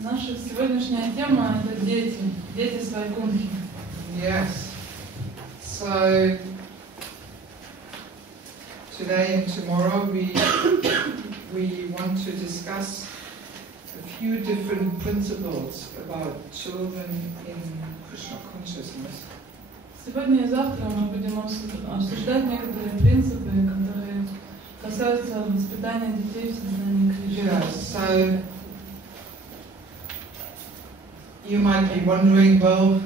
Наша сегодняшняя тема — это дети, дети с Вайкунтхи. Yes. So today and tomorrow we want to discuss a few different principles about children in Krishna consciousness. Сегодня и завтра мы будем обсуждать некоторые принципы, которые касаются воспитания детей в сознании Кришны. Yeah, so you might be wondering, well,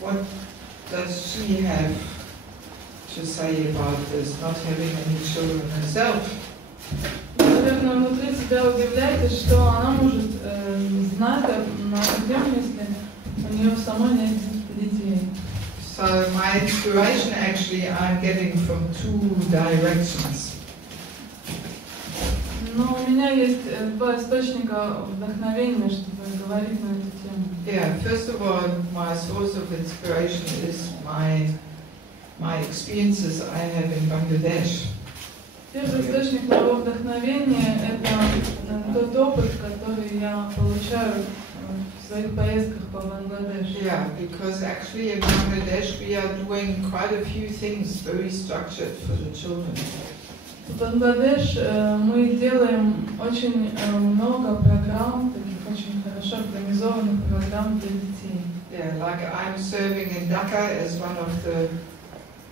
what does she have to say about this, not having any children herself? Наверное, внутри себя удивляетесь, что она может знать на эту тему, если у нее самой нет детей. So my inspiration actually I'm getting from two directions. Но у меня есть два источника вдохновения, чтобы говорить на эту тему. Yeah, first of all, my source of inspiration is my experiences I have in Bangladesh. Первый источник моего вдохновения — это тот опыт, который я получаю в своих поездках по Бангладешу. Yeah, because actually in Bangladesh we are doing quite a few things very structured for the children. В Бангладеш мы делаем очень много программ, таких очень хорошо организованных программ для детей. Yeah, like I'm serving in Dhaka as one of the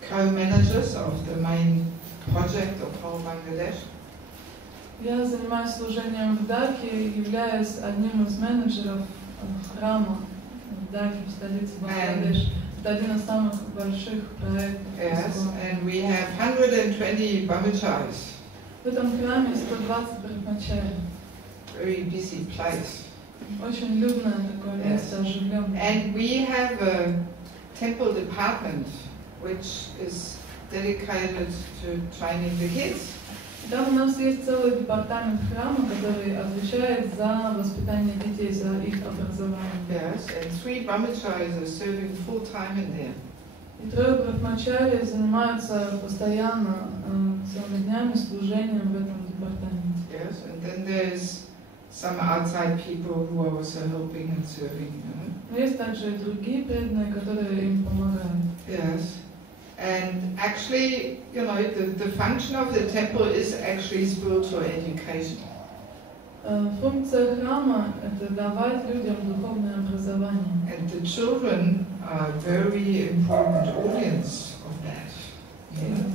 co-managers of the main project of whole Bangladesh. Я занимаюсь служением в Даке, являюсь одним из менеджеров храма в Даке, в столице Бангладеш. Это один из самых больших проектов. Yes, and we have 120 brahmacharis. В этом храме 120 брахмачари. Very busy place. Очень людное такое место, оживленное. And we have a temple department which is dedicated to training the kids. Там у нас есть целый департамент храма, который отвечает за воспитание детей, за их образование. Yes, and 3 brahmacharis are serving full time in there. И 3 брахмачари занимаются постоянно целыми днями служением в этом департаменте. Yes, and then there's some outside people who are also helping and serving. Но есть также и другие преданные, которые им помогают. Yes. And actually, you know, the function of the temple is actually spiritual education. Функция храма — это давать людям духовное образование. And the children are a very important audience of that.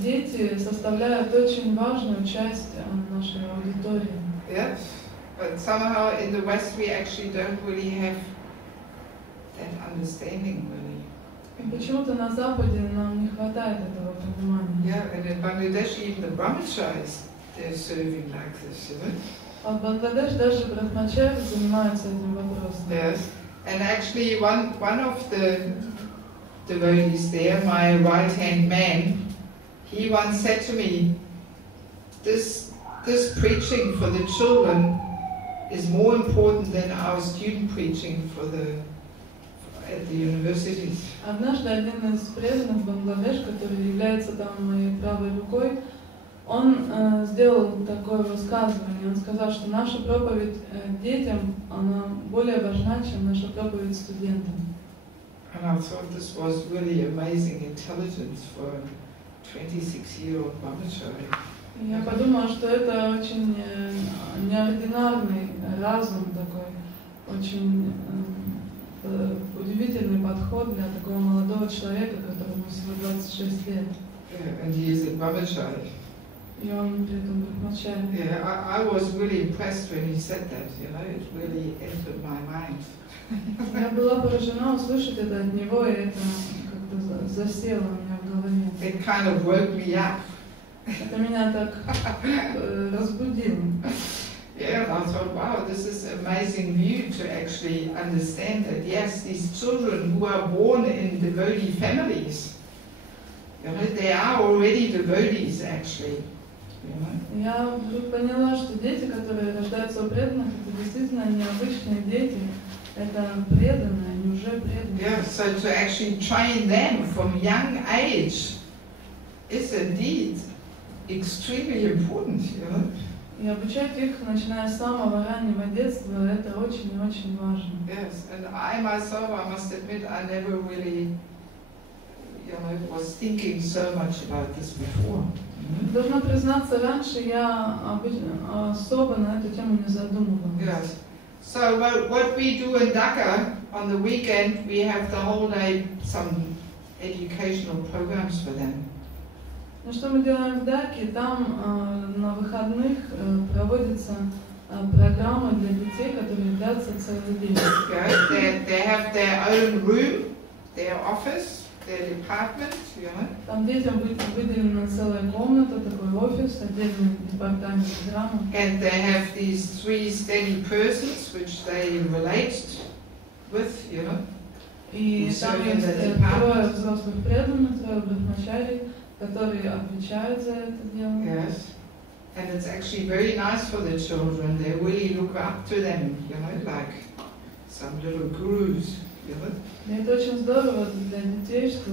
дети составляют очень важную часть нашей аудитории. Yes, but somehow in the West we actually don't really have that understanding really. И почему-то на Западе нам не хватает этого понимания. Yeah, and in Bangladesh even the brahmacharis, they're serving like this, you know? А в Бангладеш даже брахмачари занимаются этим вопросом. Yes, and actually one of the devotees there, my right-hand man, he once said to me, this preaching for the children is more important than our student preaching at the universities. Однажды один из преданных Бангладеш, который является там моей правой рукой, он сделал такое высказывание. Он сказал, что наша проповедь детям, она более важна, чем наша проповедь студентам. And I thought this was really amazing intelligence for a 26-year-old brahmachari. Я подумала, что это очень неординарный разум такой, очень удивительный подход для такого молодого человека, которому всего 26 лет. Yeah, and he is a brahmachari. И он при этом брахмачари. Yeah, I was really impressed when he said that, you know, it really entered my mind. Я была поражена услышать это от него, и это как-то засело у меня в голове. It kind of woke me up. Это меня так разбудило. Yeah, and I thought, wow, this is an amazing view to actually understand that, yes, these children who are born in devotee families, you know, they are already devotees actually. You know? Я вдруг поняла, что дети, которые рождаются у преданных, это действительно необычные дети, это преданные, они уже преданные. Yeah, so to actually train them from young age is indeed extremely important, you know. И обучать их, начиная с самого раннего детства, это очень и очень важно. Yes, and I myself, I must admit, I never really, you know, was thinking so much about this before. Должна признаться, раньше я особо на эту тему не задумывалась. Yes. So what we do in Dhaka on the weekend, we have the whole day some educational programs for them. Ну что мы делаем в Даке? Там на выходных проводятся программы для детей, которые длятся целый день. Okay. They have their own room, their office, their department, you know. Там детям выделена целая комната, такой офис, отдельный департамент программы. And they have these 3 steady persons which they relate with, you know. И там есть 3 взрослых преданных, 3 брахмачари, которые отвечают за это дело. Yes. And it's actually very nice for the children. They really look up to them, you know, like some little gurus, you know. И это очень здорово для детей, что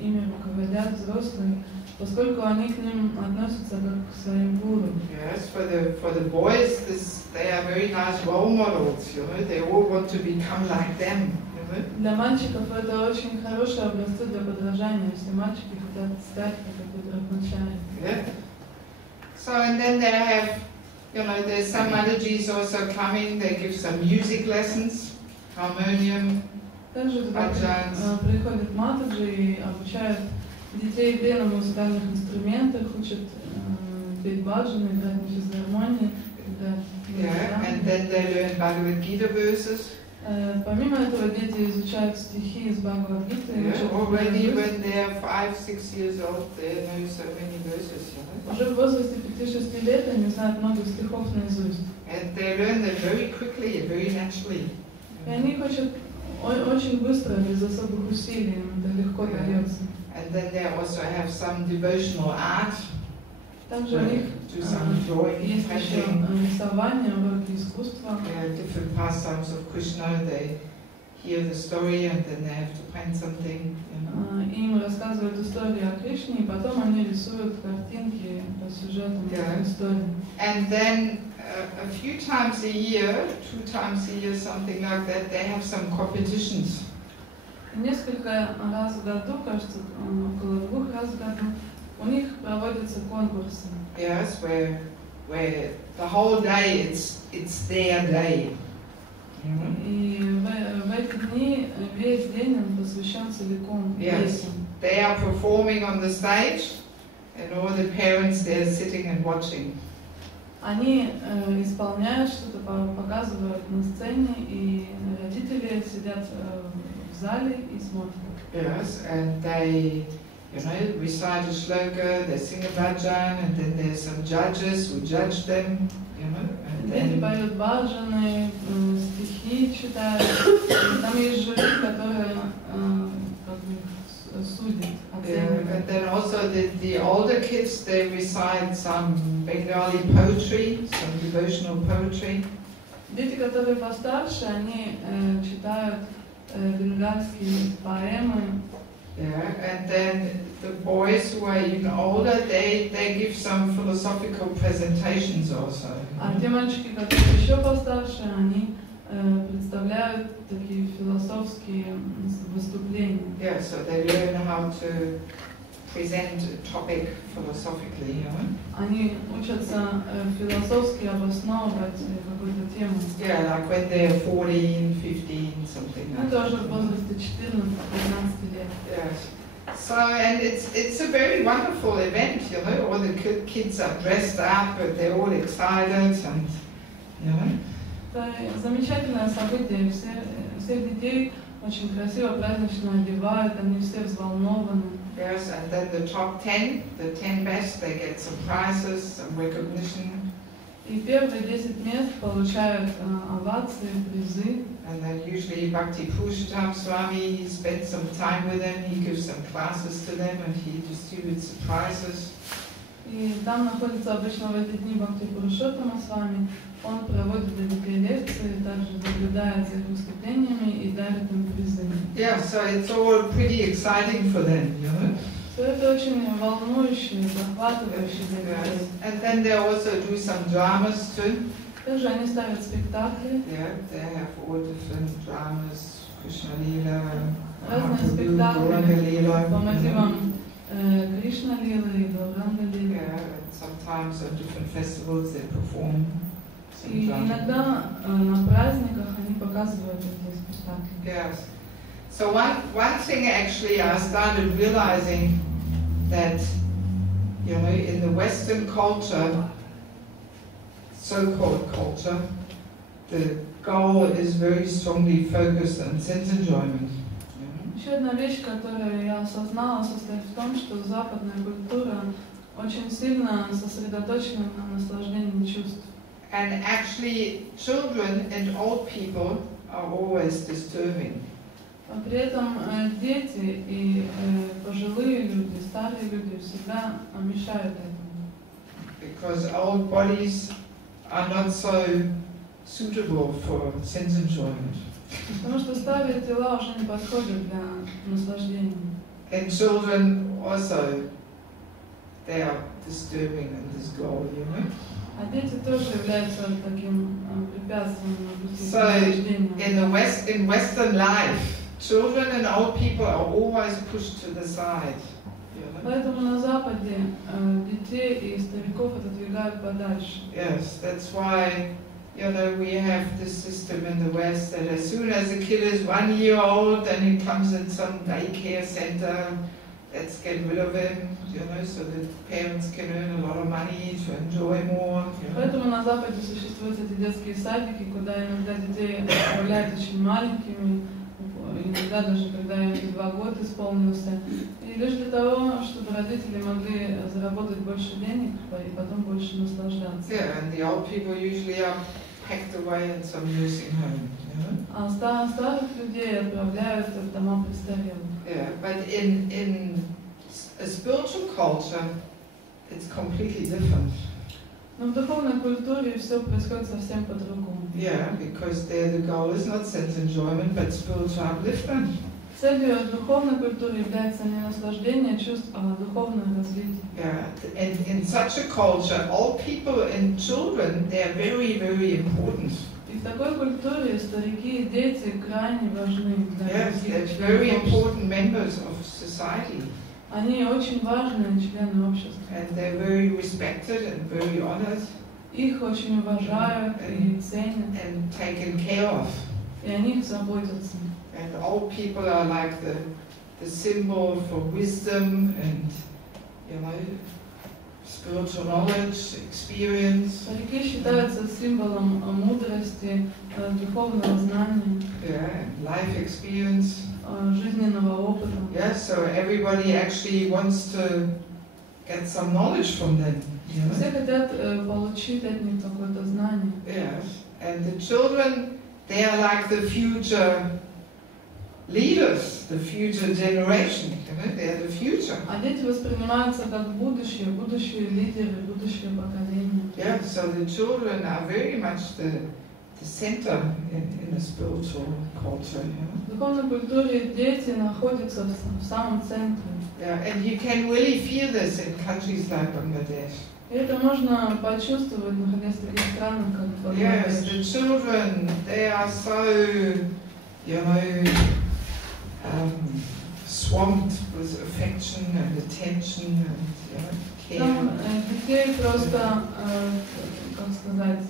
ими руководят взрослые, поскольку они к ним относятся как к своим гуру. Yes, for the boys, they are very nice role models, you know. They all want to become like them, you know. Для мальчиков это очень хорошие образцы для подражания. Все мальчики хотят стать как брахмачари. Yeah. So and then they have, you know, there's some Mattajis also coming. They give some music lessons, harmonium. Также туда приходят матаджи и обучают детей петь на музыкальных инструментах, учат петь баджаны, играть на физгармонии, играть. Yeah, and then they learn Bhagavad Gita verses. Помимо этого дети изучают стихи из Бхагавад-гиты. Already when they are 5-6 years old, they know so many verses. Уже в возрасте 5-6 лет они знают много стихов наизусть. And they learn them very quickly and very naturally. И они их учат очень быстро, без особых усилий, им это легко дается. And then they also have some devotional art. Также у них есть еще рисование, уроки искусства. Different pastimes of Krishna. They hear the story and then they have to paint something. Им рассказывают историю о Кришне, и потом они рисуют картинки по сюжетам истории. And then a few times a year, 2 times a year, something like that, they have some competitions. Несколько раз в году, кажется, около 2 раз в году, у них проводятся конкурсы. Yes, where the whole day it's their day. И в эти дни весь день он посвящен целиком детям. They are performing on the stage. and all the parents there sitting and watching. Они исполняют что-то, показывают на сцене, и родители сидят в зале и смотрят. Yes, and they, you know, recite a shloka, they sing a bhajan, and then there's some judges who judge them, you know. And Дети then, поют баджаны, стихи читают, и там есть жюри, которое как бы судит, оценивает. and then also the older kids, they recite some Bengali poetry, some devotional poetry. Дети, которые постарше, они читают бенгальские поэмы. Yeah, and then the boys who are even older, they give some philosophical presentations also. А те мальчики, которые еще постарше, они представляют такие философские выступления. Yeah, so they learn how to present a topic philosophically, you know. Они учатся философски обосновывать какую-то тему. Yeah, like when they're 14, 15, something Ну, like тоже that. в возрасте 14-15 лет. Yes. So, and it's a very wonderful event, you know. All the kids are dressed up, and they're all excited, and you know. Это замечательное событие. Всех детей очень красиво, празднично одевают, они все взволнованы. Yes, and then the top 10, the 10 best, they get some prizes, some recognition. И первые 10 мест получают овации, призы. And then usually Bhakti Purushottam Swami, he spends some time with them, he gives some classes to them, and he distributes the prizes. И там находится обычно в эти дни Бхакти Пурушоттама с вами. Он проводит для детей лекции, также наблюдает за их выступлениями и дарит им призы. Yeah, so it's all pretty exciting for them, you know. Все это очень волнующе, захватывающе для Yes. детей. And then they also do some dramas too. Также они ставят спектакли. Yeah, they have all different dramas, Krishna Lila, Разные спектакли по мотивам Кришна Лилы и Гауранга Лилы. Yeah, and sometimes on different festivals they perform. И иногда на праздниках они показывают эти спектакли. Yes. So one thing actually I started realizing that, you know, in the Western culture, so-called culture, the goal is very strongly focused on sense enjoyment. Еще одна вещь, которую я осознала, состоит в том, что западная культура очень сильно сосредоточена на наслаждении чувств. And actually, children and old people are always disturbing. А при этом дети и пожилые люди, старые люди всегда мешают этому. Because old bodies are not so suitable for sense enjoyment. Потому что старые тела уже не подходят для наслаждения. And children also, they are disturbing in this goal, you know. А дети тоже являются таким препятствием на пути So, наслаждения. in Western life, children and old people are always pushed to the side. You know? Поэтому на Западе детей и стариков отодвигают подальше. Yes, that's why, you know, we have this system in the West that as soon as a kid is 1 year old, then he comes in some daycare center. Let's get rid of him, you know, so that parents can earn a lot of money to enjoy more. You know? Поэтому на Западе существуют эти детские садики, куда иногда детей отправляют очень маленькими, иногда даже когда им 2 года исполнился. И лишь для того, чтобы родители могли заработать больше денег и потом больше наслаждаться. Yeah, and the old people usually are packed away in some nursing home, you know. А старых людей отправляют в дома престарелых. Yeah, but in a spiritual culture, it's completely different. Но в духовной культуре все происходит совсем по-другому. Yeah, because there the goal is not sense enjoyment, but spiritual upliftment. Целью духовной культуры является не наслаждение чувств, а духовное развитие. Yeah, and in such a culture, old people and children, they are very, very important. И в такой культуре старики и дети крайне важны для Yes, they're других very членов important members of society. Они очень важные члены общества. And they're very respected and very honored. Их очень уважают и ценят. And taken care of. И о них заботятся. And old people are like the symbol for wisdom and, spiritual knowledge, experience. Старики считаются символом мудрости, духовного знания, Life experience. жизненного опыта. Yeah, so everybody actually wants to get some knowledge from them. Все хотят получить от них какое-то знание. Yes, and the children, they are like the future leaders, the future generation. They are the future. А дети воспринимаются как будущее лидеры, будущее поколение. Yeah, so the children are very much the center in the spiritual culture. В духовной культуре дети находятся в самом центре. Yeah, and you can really feel this in countries like Bangladesh. И это можно почувствовать, находясь в таких странах, как Бангладеш. Yes, the children, they are so, swamped with affection and attention and care. Там детей просто, как сказать,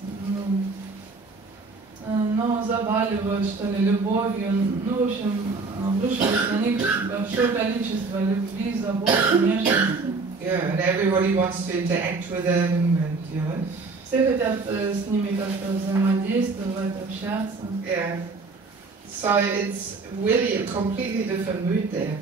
но заваливают, что ли, любовью. В общем, обрушивают на них большое количество любви, заботы, нежности. Yeah, and everybody wants to interact with them, and Все хотят с ними как-то взаимодействовать, общаться. Yeah. So it's really a completely different mood there.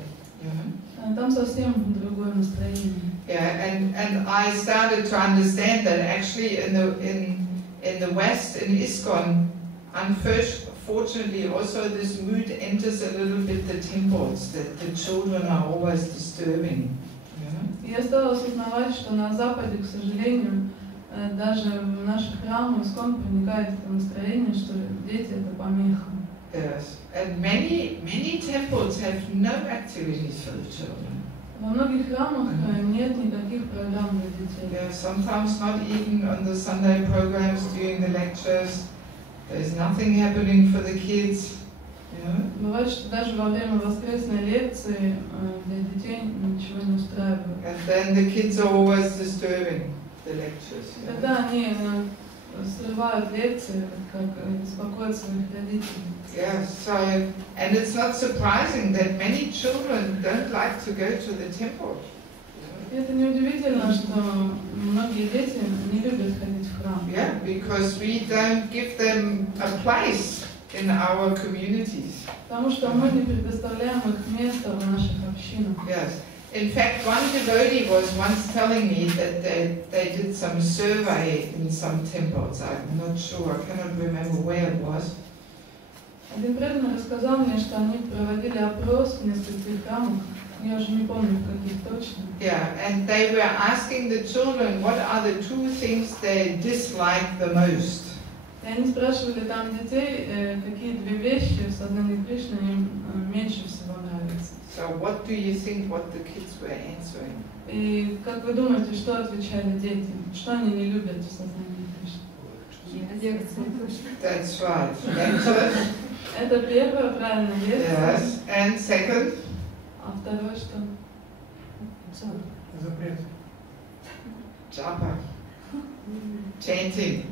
Там совсем другое настроение. Yeah, and I started to understand that actually in the West, in ISKCON, unfortunately also this mood enters a little bit the temples, that the children are always disturbing. Я стала осознавать, что на Западе, к сожалению, даже в наших храмах ISKCON проникает это настроение, что дети это помеха. Yes, and many temples have no activities for the children. Во многих храмах нет никаких программ для детей. Yeah, sometimes not even on the Sunday programs during the lectures. There's nothing happening for the kids. Бывает, что даже во время воскресной лекции для детей ничего не устраивает. And then the kids are always disturbing the lectures. Тогда они срывают лекции, как беспокоят своих родителей. Yeah, so, and it's not surprising that many children don't like to go to the temple. Это неудивительно, что многие дети не любят ходить в храм. Yeah, because we don't give them a place in our communities. Потому что мы не предоставляем их место в наших общинах. Yes. In fact, one devotee was once telling me that they did some survey in some temples. I'm not sure, I cannot remember where it was. Один преданный рассказал мне, что они проводили опрос в нескольких храмах, я уже не помню, в каких точно. Yeah, and they were asking the children what are the two things they dislike the most. И они спрашивали там детей, какие две вещи в сознании Кришны им меньше всего нравятся. So what do you think what the kids were answering? И как вы думаете, что отвечали дети? Что они не любят в сознании Кришны? That's right. Lectures. Это первое, правильно, лекция. Yes. And second? А второе что? Запрет. Japa. Chanting.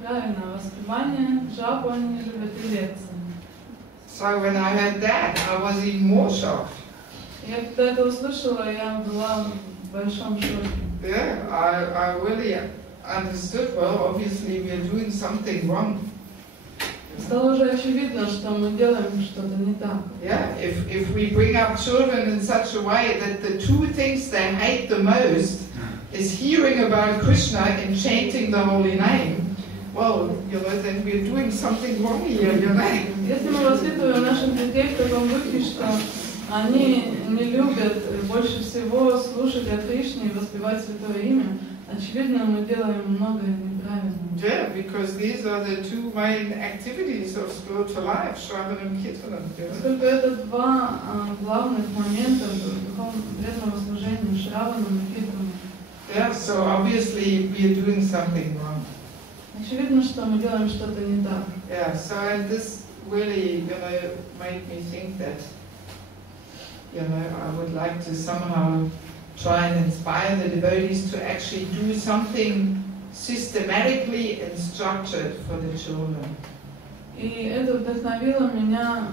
Правильно, воспевание, жапу они не любят и лекции. So when I heard that, I was even more shocked. Я когда это услышала, я была в большом шоке. Yeah, I really understood, well, obviously we are doing something wrong. Стало уже очевидно, что мы делаем что-то не так. Yeah, if we bring up children in such a way that the two things they hate the most is hearing about Krishna and chanting the holy name, well, then we're doing something wrong here, Если мы воспитываем наших детей в таком духе, что они не любят больше всего слушать о Кришне и воспевать святое имя, очевидно, мы делаем многое неправильно. Yeah, because these are the two main activities of spiritual life, Shravan and Kirtan. Поскольку это два главных момента духовного служения, Шраваном и Киртаном. Yeah, so obviously we are doing something wrong. Очевидно, что мы делаем что-то не так. Yeah, so and this really, made me think that, I would like to somehow try and inspire the devotees to actually do something systematically and structured for the children. И это вдохновило меня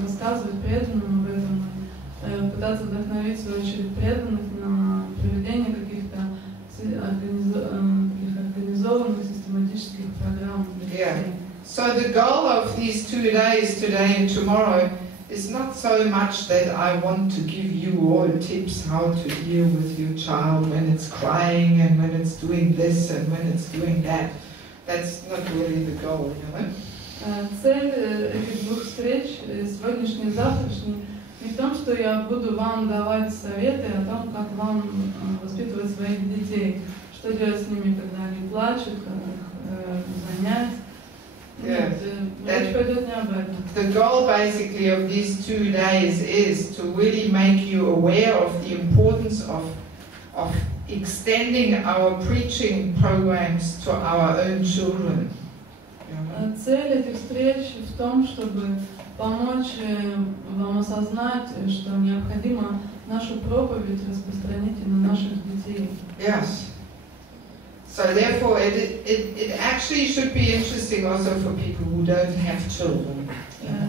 рассказывать преданным об этом, пытаться вдохновить в свою очередь преданных на the goal of these 2 days, today and tomorrow, is not so much that I want to give you all tips how to deal with your child when it's crying and when it's doing this and when it's doing that. That's not really the goal, you know. Цель этих двух встреч, сегодняшней и завтрашней, не в том, что я буду вам давать советы о том, как вам воспитывать своих детей, что делать с ними, когда они плачут, как их занять. Нет, речь пойдет не об этом. The goal basically of these 2 days is to really make you aware of the importance of extending our preaching programs to our own children. Цель этих встреч в том, чтобы помочь вам осознать, что необходимо нашу проповедь распространить и на наших детей. Yes. So therefore, it actually should be interesting also for people who don't have children.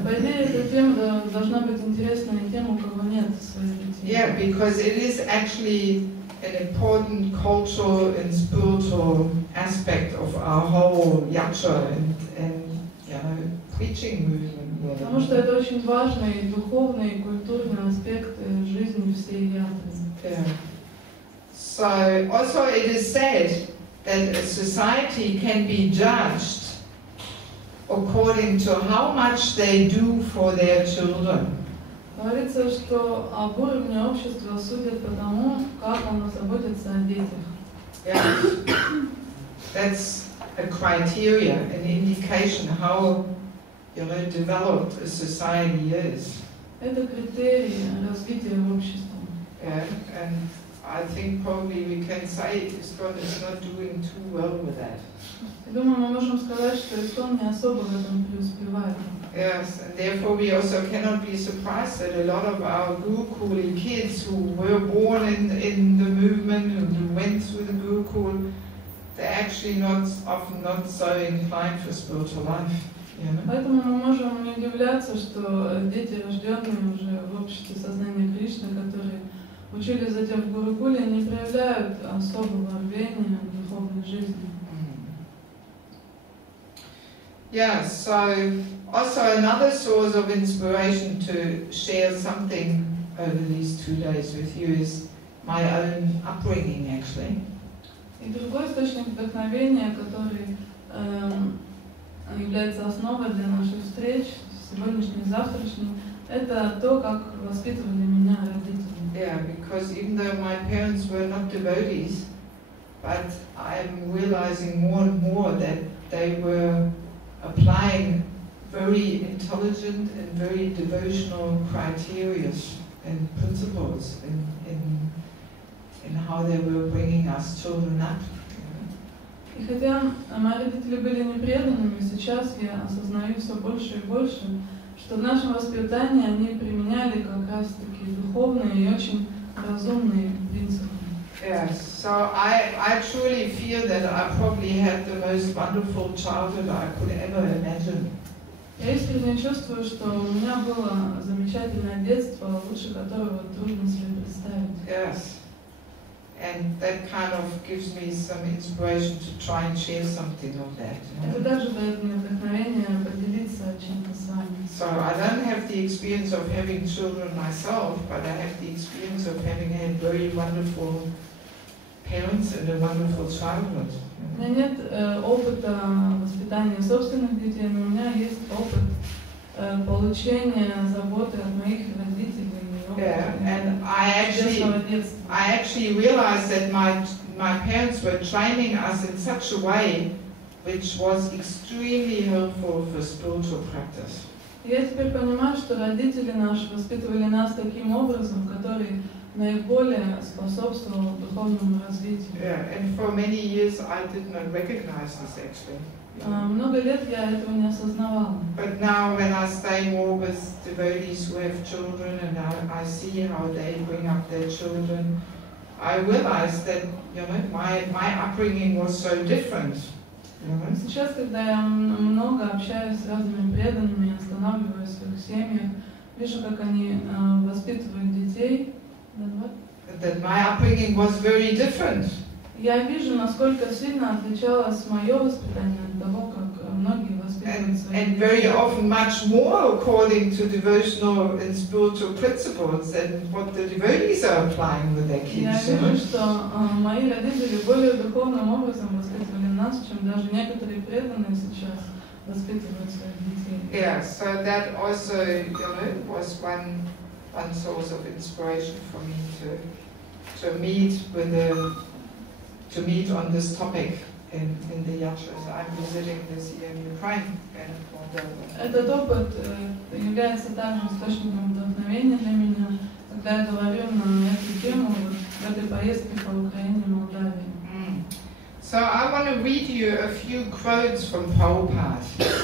По идее, эта тема должна быть интересна и тем, у кого нет своих детей. Yeah, because it is actually an important cultural and spiritual aspect of our whole yacha and you know, preaching movement. Потому что это очень важный духовный и культурный аспект жизни всей ятры. Yeah. So also it is said that a society can be judged according to how much they do for their children. Говорится, что об уровне общества судят по тому, как оно заботится о детях. Yeah. That's a criteria, an indication how, you know, developed a society is. Это критерий развития общества. Yeah, and I think probably we can say Estonia is not doing too well with that. Думаю, мы можем сказать, что Эстония не особо в этом преуспевает. Yes, and therefore we also cannot be surprised that a lot of our Gurukul kids who were born in the movement and who went through the Gurukul, they're actually often not so inclined for spiritual life. You know? Поэтому мы можем не удивляться, что дети, рожденные уже в обществе сознания Кришны, которые учились затем в Гурукуле, не проявляют особого рвения в духовной жизни. Yeah, so also another source of inspiration to share something over these 2 days with you is my own upbringing, actually. И другой источник вдохновения, который является основой для наших встреч, сегодняшней и завтрашней, это то, как воспитывали меня родители. Yeah, because even though my parents were not devotees, but I'm realizing more and more that they were applying very intelligent and very devotional criteria and principles in how they were bringing us children up. И хотя мои родители были непреданными, сейчас я осознаю все больше и больше, что в нашем воспитании они применяли как раз такие духовные и очень разумные принципы. Yes, so I truly feel that I probably had the most wonderful childhood I could ever imagine. Я искренне чувствую, что у меня было замечательное детство, лучше которого трудно себе представить. Yes, and that kind of gives me some inspiration to try and share something of that. Это также дает мне вдохновение поделиться чем-то с вами. So I don't have the experience of having children myself, but I have the experience of having had very wonderful parents and a wonderful childhood. У меня нет опыта воспитания собственных детей, но у меня есть опыт получения заботы от моих родителей. Yeah, and I actually realized that my parents were training us in such a way which was extremely helpful for spiritual practice. Я теперь понимаю, что родители наши воспитывали нас таким образом, который наиболее способствовал духовному развитию. Yeah, and for many years I did not recognize this actually. Много лет я этого не осознавала. But now when I stay more with devotees who have children and I see how they bring up their children, I realize that, you know, my upbringing was so different. Сейчас, когда я много общаюсь с разными преданными, останавливаюсь в их семьях, вижу, как они воспитывают детей. That my upbringing was very different. Я вижу, насколько сильно отличалось мое воспитание от того, как многие воспитывают and very often much more according to devotional and spiritual principles than what the devotees are applying with their Я kids. вижу, что мои родители более духовным образом воспитывали нас, чем даже некоторые преданные сейчас воспитывают своих детей. Yeah, so that also, was one source of inspiration for me to meet on this topic in the yatras. I'm visiting this year in Ukraine and Moldova. Этот опыт является также источником вдохновения для меня, когда я говорю на эту тему в этой поездке по Украине и Молдавии. So I want to read you a few quotes from Prabhupada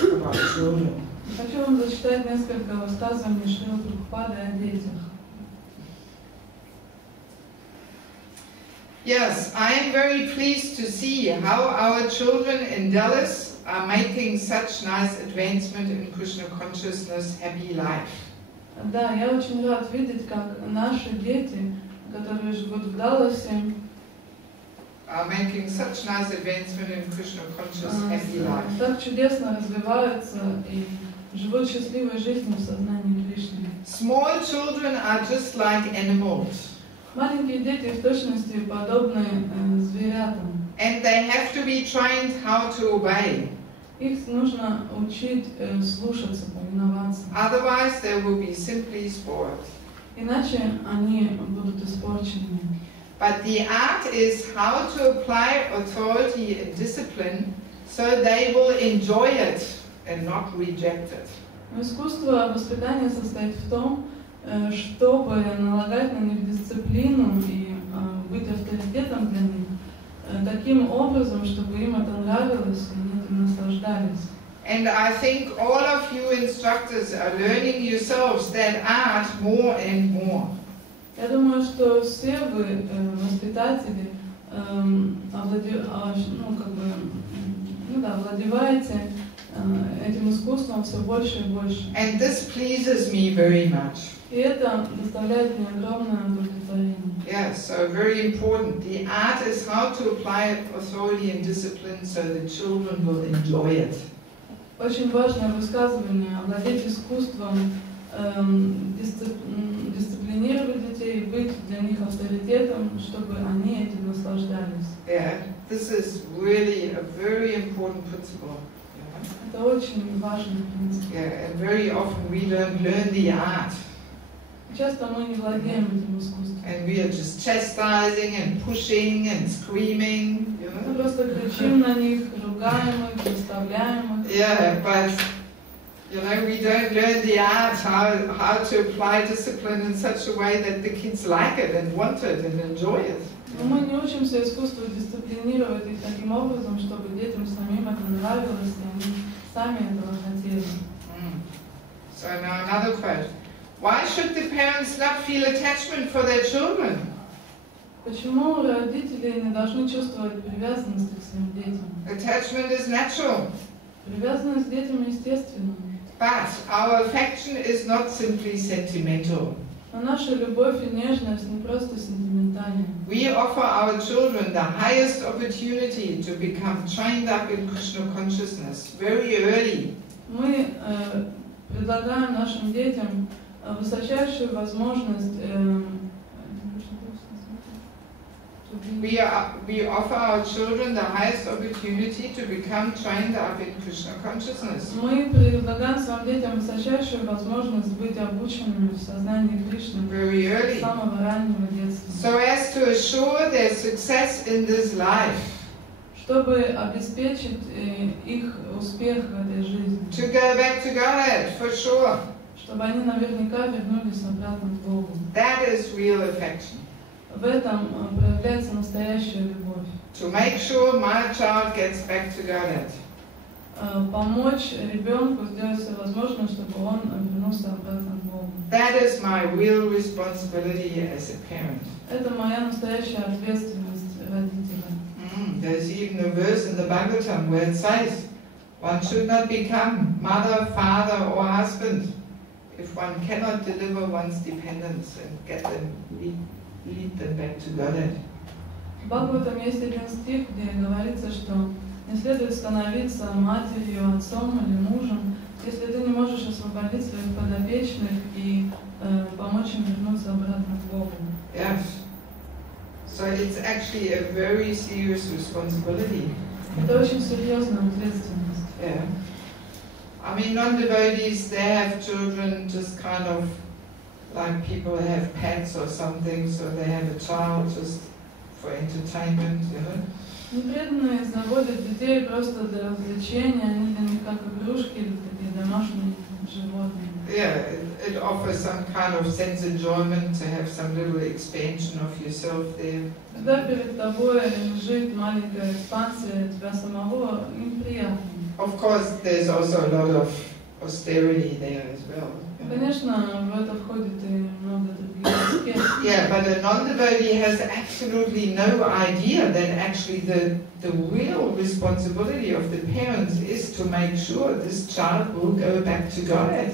about children. Хочу вам зачитать несколько высказываний Шрилы Прабхупады о детях. Yes, I am very pleased to see how our children in Dallas are making such nice advancement in Krishna consciousness, happy life. Да, я очень рад видеть, как наши дети, которые живут в Далласе, are making such nice advancement in Krishna conscious, happy life. Так чудесно развиваются и живут счастливой жизнью в сознании Кришны. Small children are just like animals. Маленькие дети в точности подобны зверятам. And they have to be trained how to obey. Их нужно учить слушаться, повиноваться. Otherwise they will be simply spoiled. Иначе они будут испорчены. But the art is how to apply authority and discipline so they will enjoy it and not reject it. Искусство воспитания состоит в том, чтобы налагать на них дисциплину и быть авторитетом для них, таким образом, чтобы им это нравилось и они этим наслаждались. And I think all of you instructors are learning yourselves that art more and more. Я думаю, что все вы, воспитатели, овладеваете этим искусством все больше и больше. And this pleases me very much. И это доставляет мне огромное удовлетворение. Yeah, so very important. The art is how to apply authority and discipline so the children will enjoy it. Очень важное высказывание: овладеть искусством, дисциплинировать детей, быть для них авторитетом, чтобы они этим наслаждались. Yeah, this is really a very important principle. Это очень важный принцип. Yeah, and very often we don't learn the art. Часто мы не владеем этим искусством. And we are just chastising and pushing and screaming. Мы просто кричим на них, ругаем их, заставляем их. Yeah, but we don't learn the art, how to apply discipline in such a way that the kids like it and want it and enjoy it. Но мы не учимся искусству дисциплинировать их таким образом, чтобы детям самим это нравилось, и они сами этого хотели. So now another quote. Why should the parents not feel attachment for their children? Почему родители не должны чувствовать привязанность к своим детям? Attachment is natural. Привязанность к детям естественна. But our affection is not simply sentimental. Но наша любовь и нежность не просто сентиментальны. We offer our children the highest opportunity to become trained up in Krishna consciousness very early. Мы предлагаем нашим детям высочайшую возможность. We offer our children the highest opportunity to become trained up in Krishna consciousness. Мы предлагаем своим детям высочайшую возможность быть обученными в сознании Кришны very early, с самого раннего детства. So as to assure their success in this life. Чтобы обеспечить их успех в этой жизни. To go back to Godhead, for sure. Чтобы они наверняка вернулись обратно к Богу. That is real affection. В этом проявляется настоящая любовь. To make sure my child gets back to Godhead. Помочь ребенку сделать все возможное, чтобы он вернулся обратно к Богу. That is my real responsibility as a parent. Это моя настоящая ответственность родителя. There's even a verse in the Bhagavatam where it says, one should not become mother, father, or husband if one cannot deliver one's dependents and get them, lead them back to Godhead. В Бхагаватам есть один стих, где говорится, что Не следует становиться матерью, отцом или мужем, если ты не можешь освободить своих подопечных и помочь им вернуться обратно к Богу. Yes. So it's actually a very serious responsibility. Это очень серьезная ответственность. Yeah. I mean, non-devotees, they have children just kind of like people have pets or something, so they have a child just for entertainment, you know. Непреданные заводят детей просто для развлечения, они для них как игрушки или такие домашние животные. Yeah, it offers some kind of sense enjoyment to have some little expansion of yourself there. Когда перед тобой лежит маленькая экспансия тебя самого, им приятно. Of course, there's also a lot of austerity there as well. Конечно, в это входит и много других аспектов. Yeah, but a non-devotee has absolutely no idea that actually the real responsibility of the parents is to make sure this child will go back to God.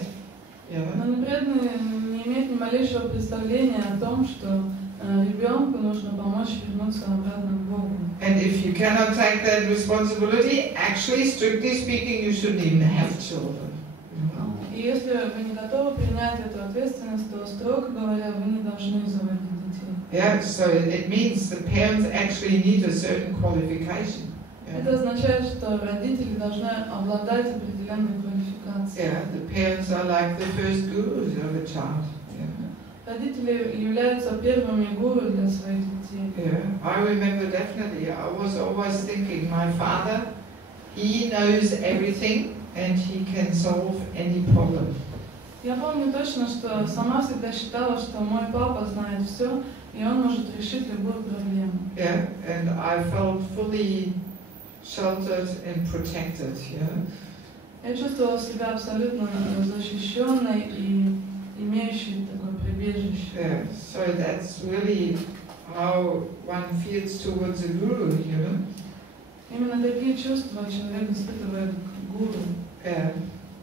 Но непреданный не имеет ни малейшего представления о том, что ребенку нужно помочь вернуться обратно к Богу. And if you cannot take that responsibility, actually, strictly speaking, you shouldn't even have children. И если вы не готовы принять эту ответственность, то, строго говоря, вы не должны заводить детей. Yeah, so it means the parents actually need a certain qualification. Это означает, что родители должны обладать определенной квалификацией. Yeah, the parents are like the first gurus of a child. Родители являются первыми гуру для своих детей. Yeah, I remember definitely. I was always thinking, my father, he knows everything and he can solve any problem. Я помню точно, что сама всегда считала, что мой папа знает все, и он может решить любую проблему. Yeah, and I felt fully sheltered and protected. Yeah. Я чувствовала себя абсолютно защищенной и имеющей такое прибежище. Yeah, so that's really how one feels towards a guru, you know. Именно такие чувства человек испытывает к гуру. Yeah.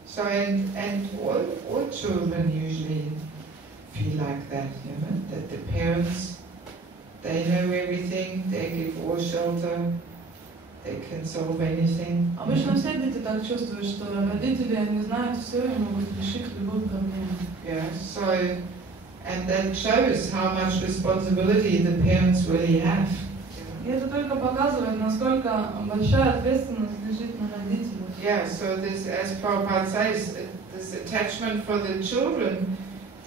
So and all children usually feel like that, you know, that the parents, they know everything, they give all shelter, they can solve anything. Обычно все дети так чувствуют, что родители они знают все и могут решить любую проблему. Yeah. So, and that shows how much responsibility the parents really have. И это только показывает, насколько большая ответственность лежит на родителях. Yeah, so this, as Prabhupada says, this attachment for the children,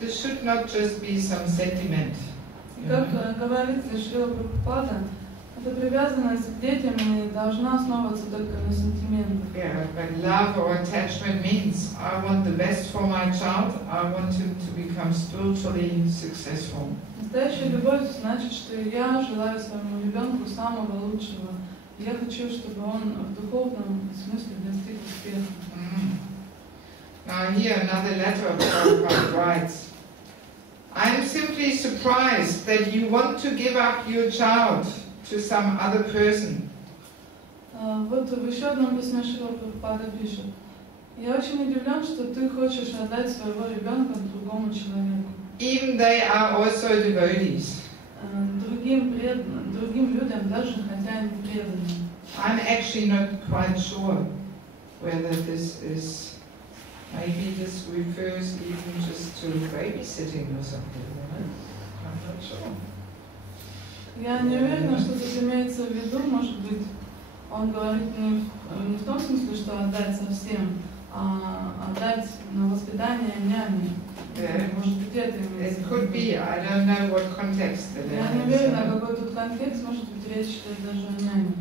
this should not just be some sentiment. И как говорит Шрила Прабхупада, эта привязанность к детям не должна основываться только на сентиментах. Yeah, but love or attachment means I want the best for my child, I want him to become spiritually successful. Настоящая любовь значит, что я желаю своему ребенку самого лучшего. Я хочу, чтобы он в духовном смысле достиг успеха. Now here another letter of Prabhupada writes, I am simply surprised that you want to give up your child to some other person. Вот в еще одном письме Шрила Прабхупада пишет: я очень удивлен, что ты хочешь отдать своего ребенка другому человеку. Even they are also devotees. Другим людям, даже хотя они преданы. I'm actually not quite sure whether this is, maybe this refers even just to babysitting or something, right? I'm not sure. Я не уверена, что тут имеется в виду, может быть, он говорит не в том смысле, что отдать совсем, а отдать на воспитание няни. Может быть, это имеется в виду. It could be, I don't know what context it is. Я не уверена, какой тут контекст, может быть, речь идет даже о няне.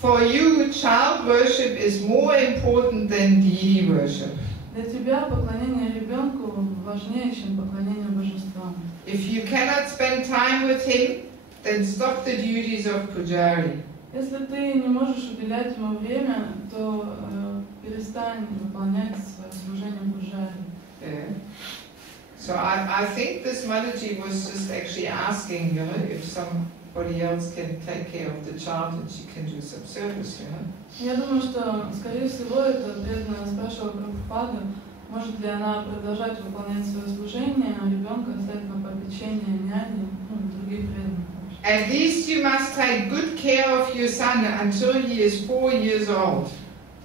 For you, child worship is more important than deity worship. Для тебя поклонение ребенку важнее, чем поклонение божествам. If you cannot spend time with him, then stop the duties of pujari. Если ты не можешь уделять ему время, то перестань выполнять свое служение пуджари. Yeah. So I think this Matаджи was just actually asking, you know, if somebody else can take care of the child and she can do some service, you know. Я думаю, что, скорее всего, это преданная спрашивала Прабхупаду, может ли она продолжать выполнять свое служение, а ребенка оставить на попечение няни, других преданных. At least you must take good care of your son until he is 4 years old.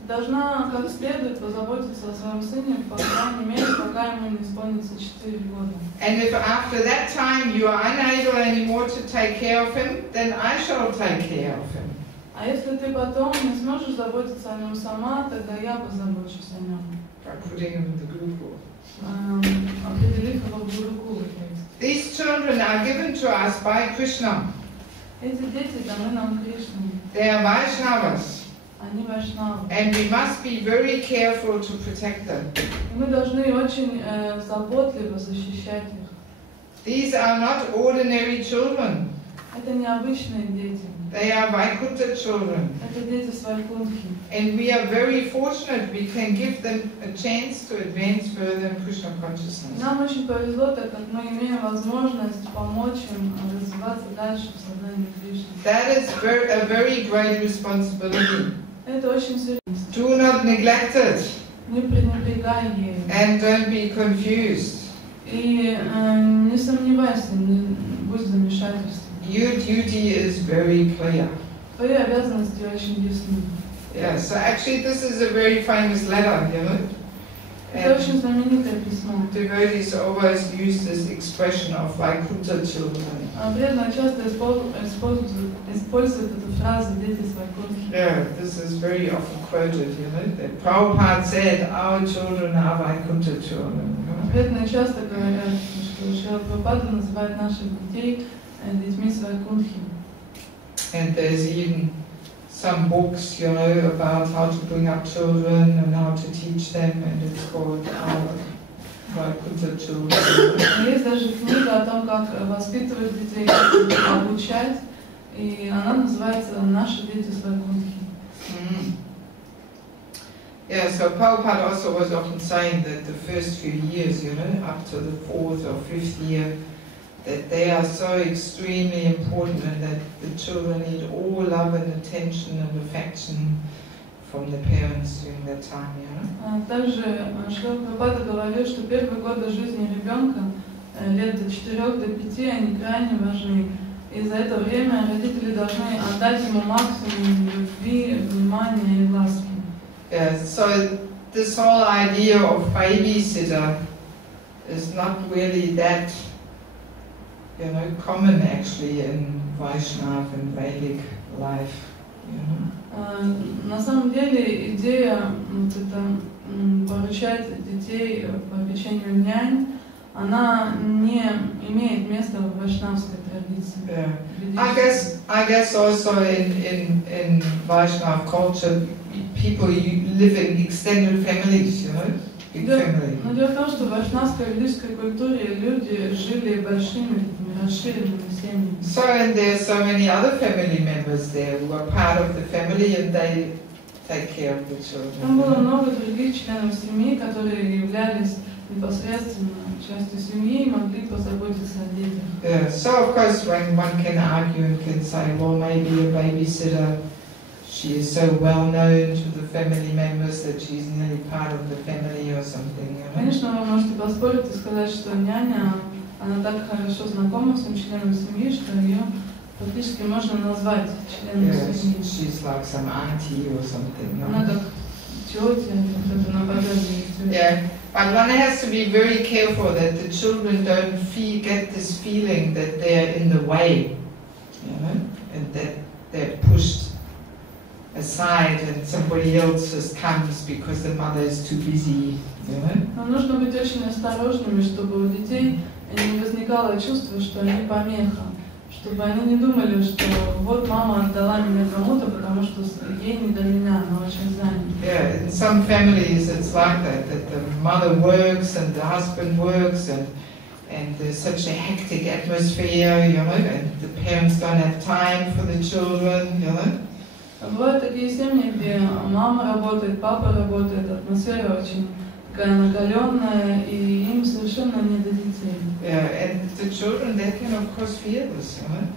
Ты должна как следует позаботиться о своем сыне, по крайней мере, пока ему не исполнится 4 года. And if after that time you are unable anymore to take care of him, then I shall take care of him. А если ты потом не сможешь заботиться о нем сама, тогда я позабочусь о нем. By putting him in the guru. Определив его в гурукулу. These children are given to us by Krishna. Эти дети даны нам Кришной. They are Vaishnavas. Они вайшнавы. And we must be very careful to protect them. И мы должны очень заботливо защищать их. These are not ordinary children. Это необычные дети. They are Vaikunta children. Это дети с Вайкунтхи. And we are very fortunate we can give them a chance to advance further in Krishna consciousness. Нам очень повезло, так как мы имеем возможность помочь им развиваться дальше в сознании Кришны. That is a very great responsibility. Это очень серьезно. Do not neglect it. Не пренебрегай ею. And don't be confused. И не сомневайся, не будь в замешательстве. Your duty is very clear. Твои обязанности очень ясны. Yeah, so actually this is a very famous letter, you know. Это очень знаменитое письмо. Devotees always use this expression of Vaikuntha children. Преданные часто используют эту фразу «дети с Вайкунтхи». Yeah, this is very often quoted, you know. That Prabhupada said, our children are Vaikuntha children. Преданные часто говорят, что Шрила Прабхупада называет наших детей детьми с Вайкунтхи. And there's even some books, you know, about how to bring up children and how to teach them, and it's called our Vaikuntha children. Есть даже книга о том, как воспитывать детей, как их обучать, и она называется «Наши дети с Вайкунтхи». Yeah, so Prabhupada also was often saying that the first few years, you know, up to the 4th or 5th year, that they are so extremely important and that the children need all love and attention and affection from the parents during that time, you know. Также Шрила Прабхупада говорил, что первые годы жизни ребенка, лет до 4 до 5, они крайне важны. И за это время родители должны отдать ему максимум любви, внимания и ласки. Yeah, so this whole idea of babysitter is not really that, you know, common actually in Vaishnava and Vedic life, you know. На самом деле идея поручать детей по попечению нянь, она не имеет места в вайшнавской традиции. Yeah. I guess also in Vaishnava culture, people live in extended families, you know, big family. Но дело в том, что в вайшнавской ведической культуре люди жили большими, расширенными семьями. So and there are so many other family members there who are part of the family and they take care of the children. Там было много других членов семьи, которые являлись непосредственно частью семьи и могли позаботиться о детях. Yeah. So of course when one can argue and can say, well, maybe a babysitter, she is so well known to the family members that she's nearly part of the family or something. You know? Конечно, вы можете поспорить и сказать, что няня, она так хорошо знакома с членами семьи, что ее фактически можно назвать членом семьи. She's like some auntie or something. You know? Она как тетя, как-то наподобие тети. Yeah, but one has to be very careful that the children don't get this feeling that they're in the way, you know, and that they're pushed aside and somebody else just comes because the mother is too busy, you know. Но нужно быть очень осторожными, чтобы у детей не возникало чувство, что они помеха, чтобы они не думали, что вот мама отдала меня кому-то, потому что ей не до меня, она очень занята. Yeah, in some families it's like that the mother works and the husband works and there's such a hectic atmosphere, you know, and the parents don't have time for the children, you know. Бывают такие семьи, где мама работает, папа работает, атмосфера очень такая накаленная, и им совершенно не до детей. Yeah, and the children, they can of course feel this, you know.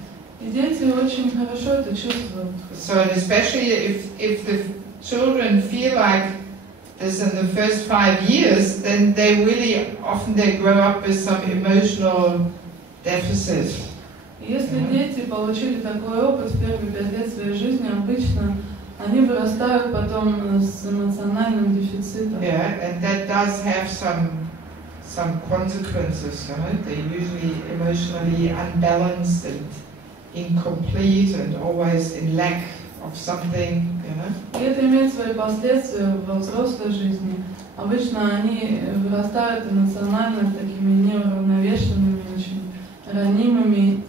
И дети очень хорошо это чувствуют. So especially if the children feel like this in the first 5 years, then they really often they grow up with some emotional deficit. Если дети получили такой опыт в первые 5 лет своей жизни, обычно они вырастают потом с эмоциональным дефицитом. Yeah, and that does have some consequences, you know? They're usually emotionally unbalanced and incomplete and always in lack of something, you know? И это имеет свои последствия во взрослой жизни. Обычно они вырастают эмоционально такими неуравновешенными, очень ранимыми.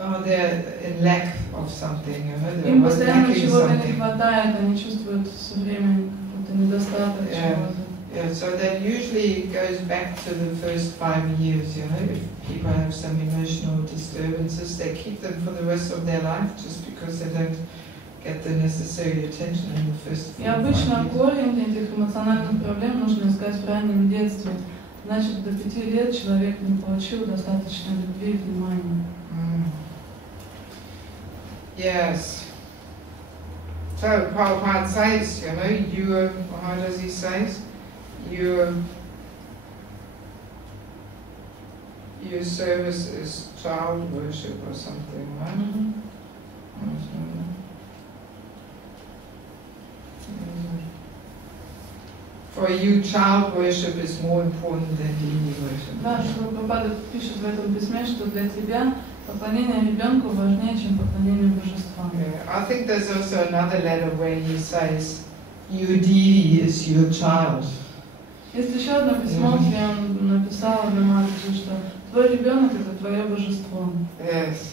Oh, they're in lack of something, you know? Им постоянно чего-то не хватает, они чувствуют все время какой-то недостаток чего-то. Yeah, so that usually goes back to the first 5 years, you know, if people have some emotional disturbances, they keep them for the rest of their life just because they don't get the necessary attention in the first 5 years. И обычно корень этих эмоциональных проблем нужно искать в раннем детстве. Значит, до 5 лет человек не получил достаточно любви и внимания. Yes. So Prabhupada says, you know, how does he say? Your service is child worship or something, right? For you, child worship is more important than deity worship. Да, что Прабхупада пишет в этом письме, что для тебя поклонение ребенку важнее, чем поклонение божествам. I think there's also another letter where he says, your deity is your child. Есть еще одно письмо, где он написал на Матаджи, что твой ребенок это твое божество. Yes.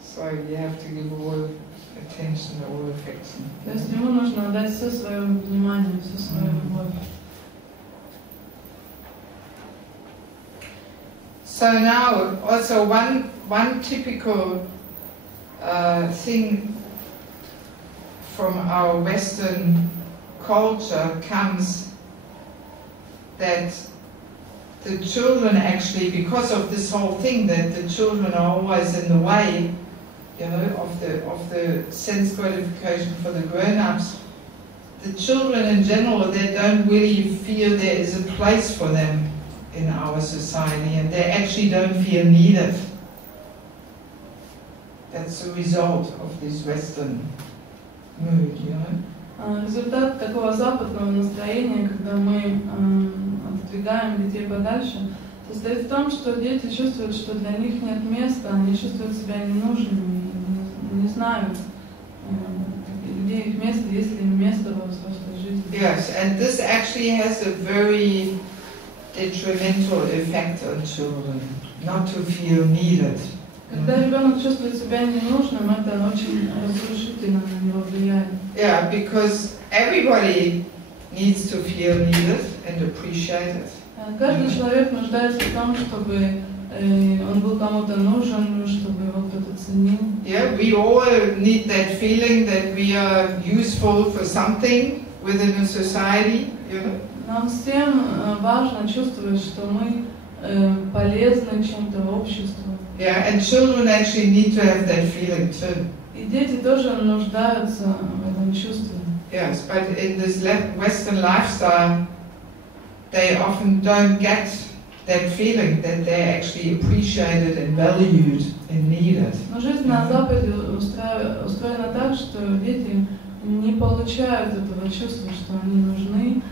So you have to give all attention, all affection. То есть ему нужно отдать все свое внимание, всю свою любовь. So now, also one typical thing from our Western culture comes that the children actually, because of this whole thing, that the children are always in the way, you know, of the sense gratification for the grown-ups. The children in general, they don't really feel there is a place for them in our society, and they actually don't feel needed. That's the result of this Western mood, you know. Результат такого западного настроения, когда мы отодвигаем детей подальше, состоит в том, что дети чувствуют, что для них нет места, они чувствуют себя ненужными, не знают, где их место, есть ли им место во взрослой жизни. Yes, and this actually has a very detrimental effect on children, not to feel needed. Когда ребенок чувствует себя ненужным, это очень разрушительно на него влияет. Yeah, because everybody needs to feel needed and appreciated. Каждый человек нуждается в том, чтобы он был кому-то нужен, чтобы его кто-то ценил. Yeah, we all need that feeling that we are useful for something within a society, you know. Нам всем важно чувствовать, что мы полезны чем-то обществу. Yeah, and children actually need to have that feeling too. И дети тоже нуждаются в этом чувстве. Yes, but in this Western lifestyle, they often don't get that feeling that they're actually appreciated and valued and needed. Но жизнь на Западе устроена так, что дети не получают этого чувства, что они нужны,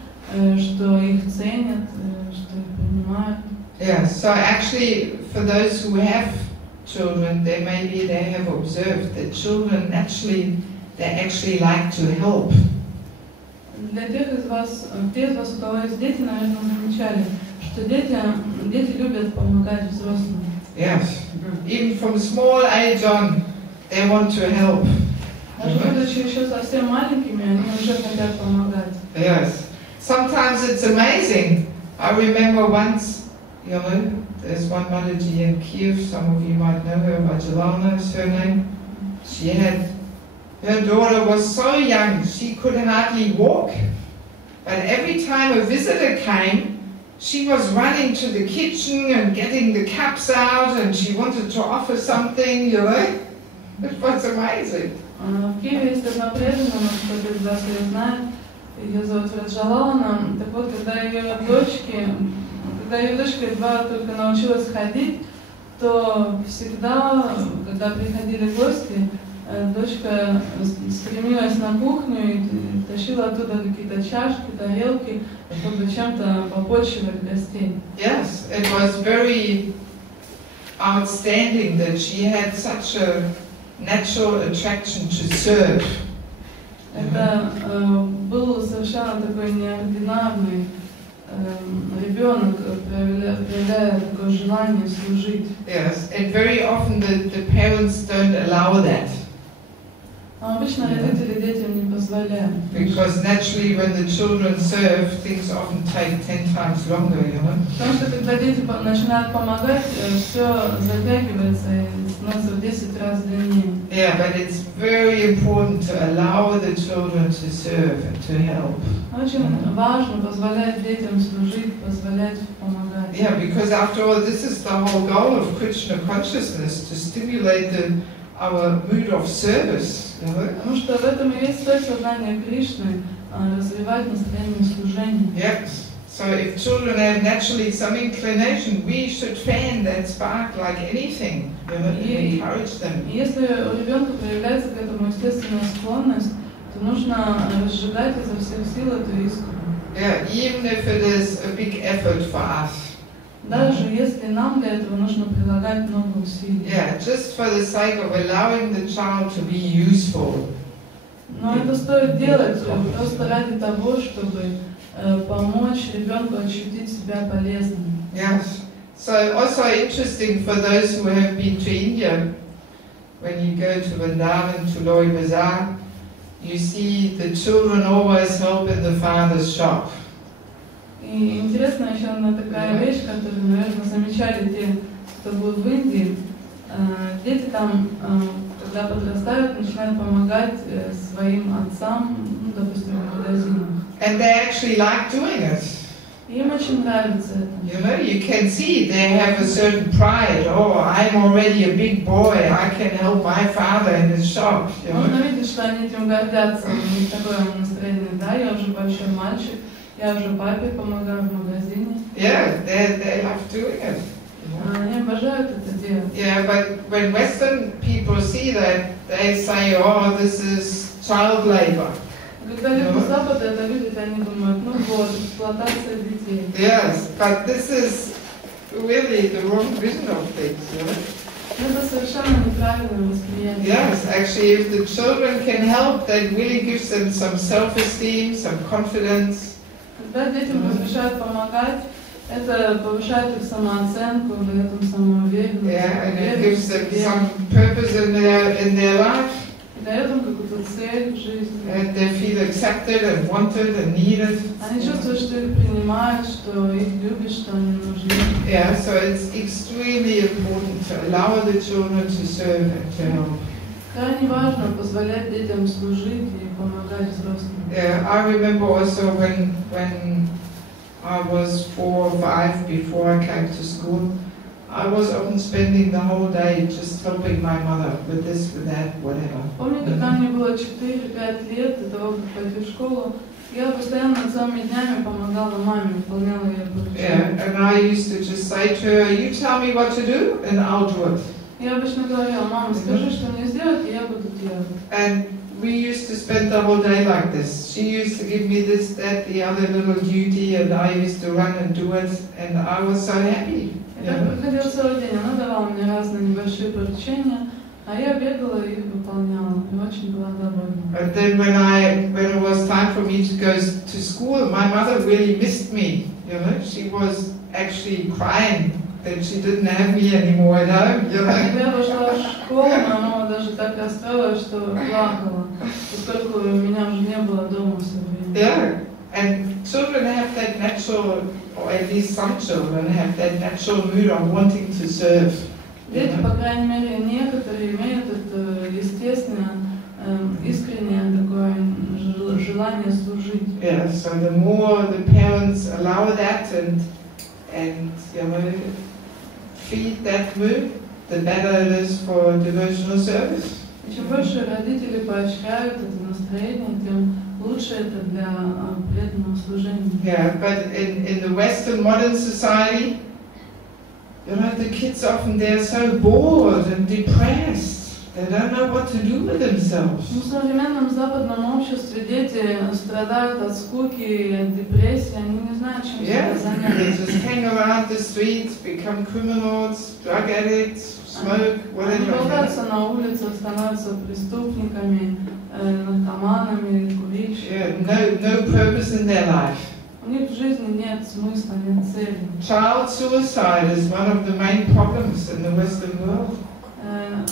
что их ценят, что их принимают. Yeah, so actually, for those who have children, they have observed that children they actually like to help. Для тех из вас, у кого есть дети, наверное, замечали, что дети любят помогать взрослым. Yes, even from small age on, they want to help. Даже будучи еще совсем маленькими, они уже хотят помогать. Yes, sometimes it's amazing. I remember once. You know, there's one Mathaji in Kiev, some of you might know her, Vajalana is her name. Her daughter was so young, she could hardly walk. But every time a visitor came, she was running to the kitchen and getting the cups out, and she wanted to offer something, you know. It was amazing. В Киеве есть одна преданная, кто из вас ее знает, ее зовут Раджалана. Так вот, когда ее дочка едва только научилась ходить, то всегда, когда приходили гости, дочка стремилась на кухню и тащила оттуда какие-то чашки, тарелки, чтобы чем-то попотчевать гостей. Yes, it was very outstanding that she had such a natural attraction to serve. Это был совершенно такой неординарный ребенок, проявляя такое желание служить. Yes, and very often the parents don't allow that. Обычно родители детям не позволяют. Because naturally when the children serve, things often take 10 times longer, you know. Потому что когда дети начинают помогать, все затягивается и становится в 10 раз длиннее. Yeah, but it's very important to allow the children to serve and to help. Очень важно позволять детям служить, позволять помогать. Yeah, because after all, this is the whole goal of Krishna consciousness, to stimulate our mood of service. Потому что в этом и есть цель сознания Кришны, развивать настроение служения. Yes. So if children have naturally some inclination, we should fan that spark like anything, you know, and encourage them. Если у ребенка появляется к этому естественная склонность, то нужно разжигать изо всех сил эту искру. Yeah, even if it is a big effort for us. Даже если нам для этого нужно прилагать много усилий. Yeah, just for the sake of allowing the child to be useful. Но это стоит делать просто ради того, чтобы помочь ребенку ощутить себя полезным. Yes. So also interesting for those who have been to India, when you go to Vrindavan, to Loi Bazaar, you see the children always help in the father's shop. И интересно еще одна такая вещь, которую, наверное, замечали те, кто был в Индии. Дети там, когда подрастают, начинают помогать своим отцам, ну, допустим, в магазинах. And they actually like doing it. Им очень нравится это. You know, you can see they have a certain pride. Oh, I'm already a big boy. I can help my father in his shop. You know? Можно видеть, что они этим гордятся. У них такое настроение. Да, я уже большой мальчик. Я уже папе помогаю в магазине. Yeah, they love doing it. Они обожают это делать. Yeah, but when Western people see that, they say, oh, this is child labor. Когда люди Запада это видят, они думают, ну вот, эксплуатация детей. Yes, but this is really the wrong vision of things, you know? Это совершенно неправильное восприятие. Yes, actually, if the children can help, that really gives them some self-esteem, some confidence. Когда детям разрешают помогать, это повышает их самооценку, дает им самоуверенность. Yeah, and it gives them some purpose in their life. Дает им какую-то цель в жизни. And they feel accepted and wanted and needed. Они чувствуют, что их принимают, что их любят, что они нужны. Yeah, so it's extremely important to allow the children to serve and to help. Крайне важно позволять детям служить и помогать взрослым. Yeah, I remember also when I was 4 or 5 before I came to school, I was often spending the whole day just helping my mother with this, with that, whatever. Помню, когда мне было 4-5 лет, до того, как пойти в школу, я постоянно целыми днями помогала маме, выполняла ее поручения. Yeah, and I used to just say to her, you tell me what to do and I'll do it. Я обычно говорила, мама, скажи, что мне сделать, и я буду делать. And we used to spend the whole day like this. She used to give me this, that, the other little duty, and I used to run and do it, and I was so happy. И так проходил целый день. Она давала мне разные небольшие поручения, а я бегала и их выполняла. И очень была довольна. But then when it was time for me to go to school, my mother really missed me. You know, she was actually crying that she didn't have me anymore at home. You know. Когда я пошла в школу, моя мама даже так расстроилась, что плакала, поскольку меня уже не было дома все время. Yeah, and children have that natural, or at least some children have that natural mood of wanting to serve. Дети, по крайней мере, некоторые имеют это естественное, искреннее такое желание служить. Yeah, so the more the parents allow that and you know, feed that mood, the better it is for devotional service. И чем больше родители поощряют это настроение, тем лучше это для преданного служения. Yeah, but in the Western modern society, You know, the kids often, they're so bored and depressed. They don't know what to do with themselves. В современном западном обществе дети страдают от скуки и от депрессии, они не знают, чем себя занять. They just hang around the streets, become criminals, drug addicts, smoke, whatever. Они болтаются на улицах, становятся преступниками, наркоманами, курильщиками. No purpose in their life. У них в жизни нет смысла, нет цели. Child suicide is one of the main problems in the Western world.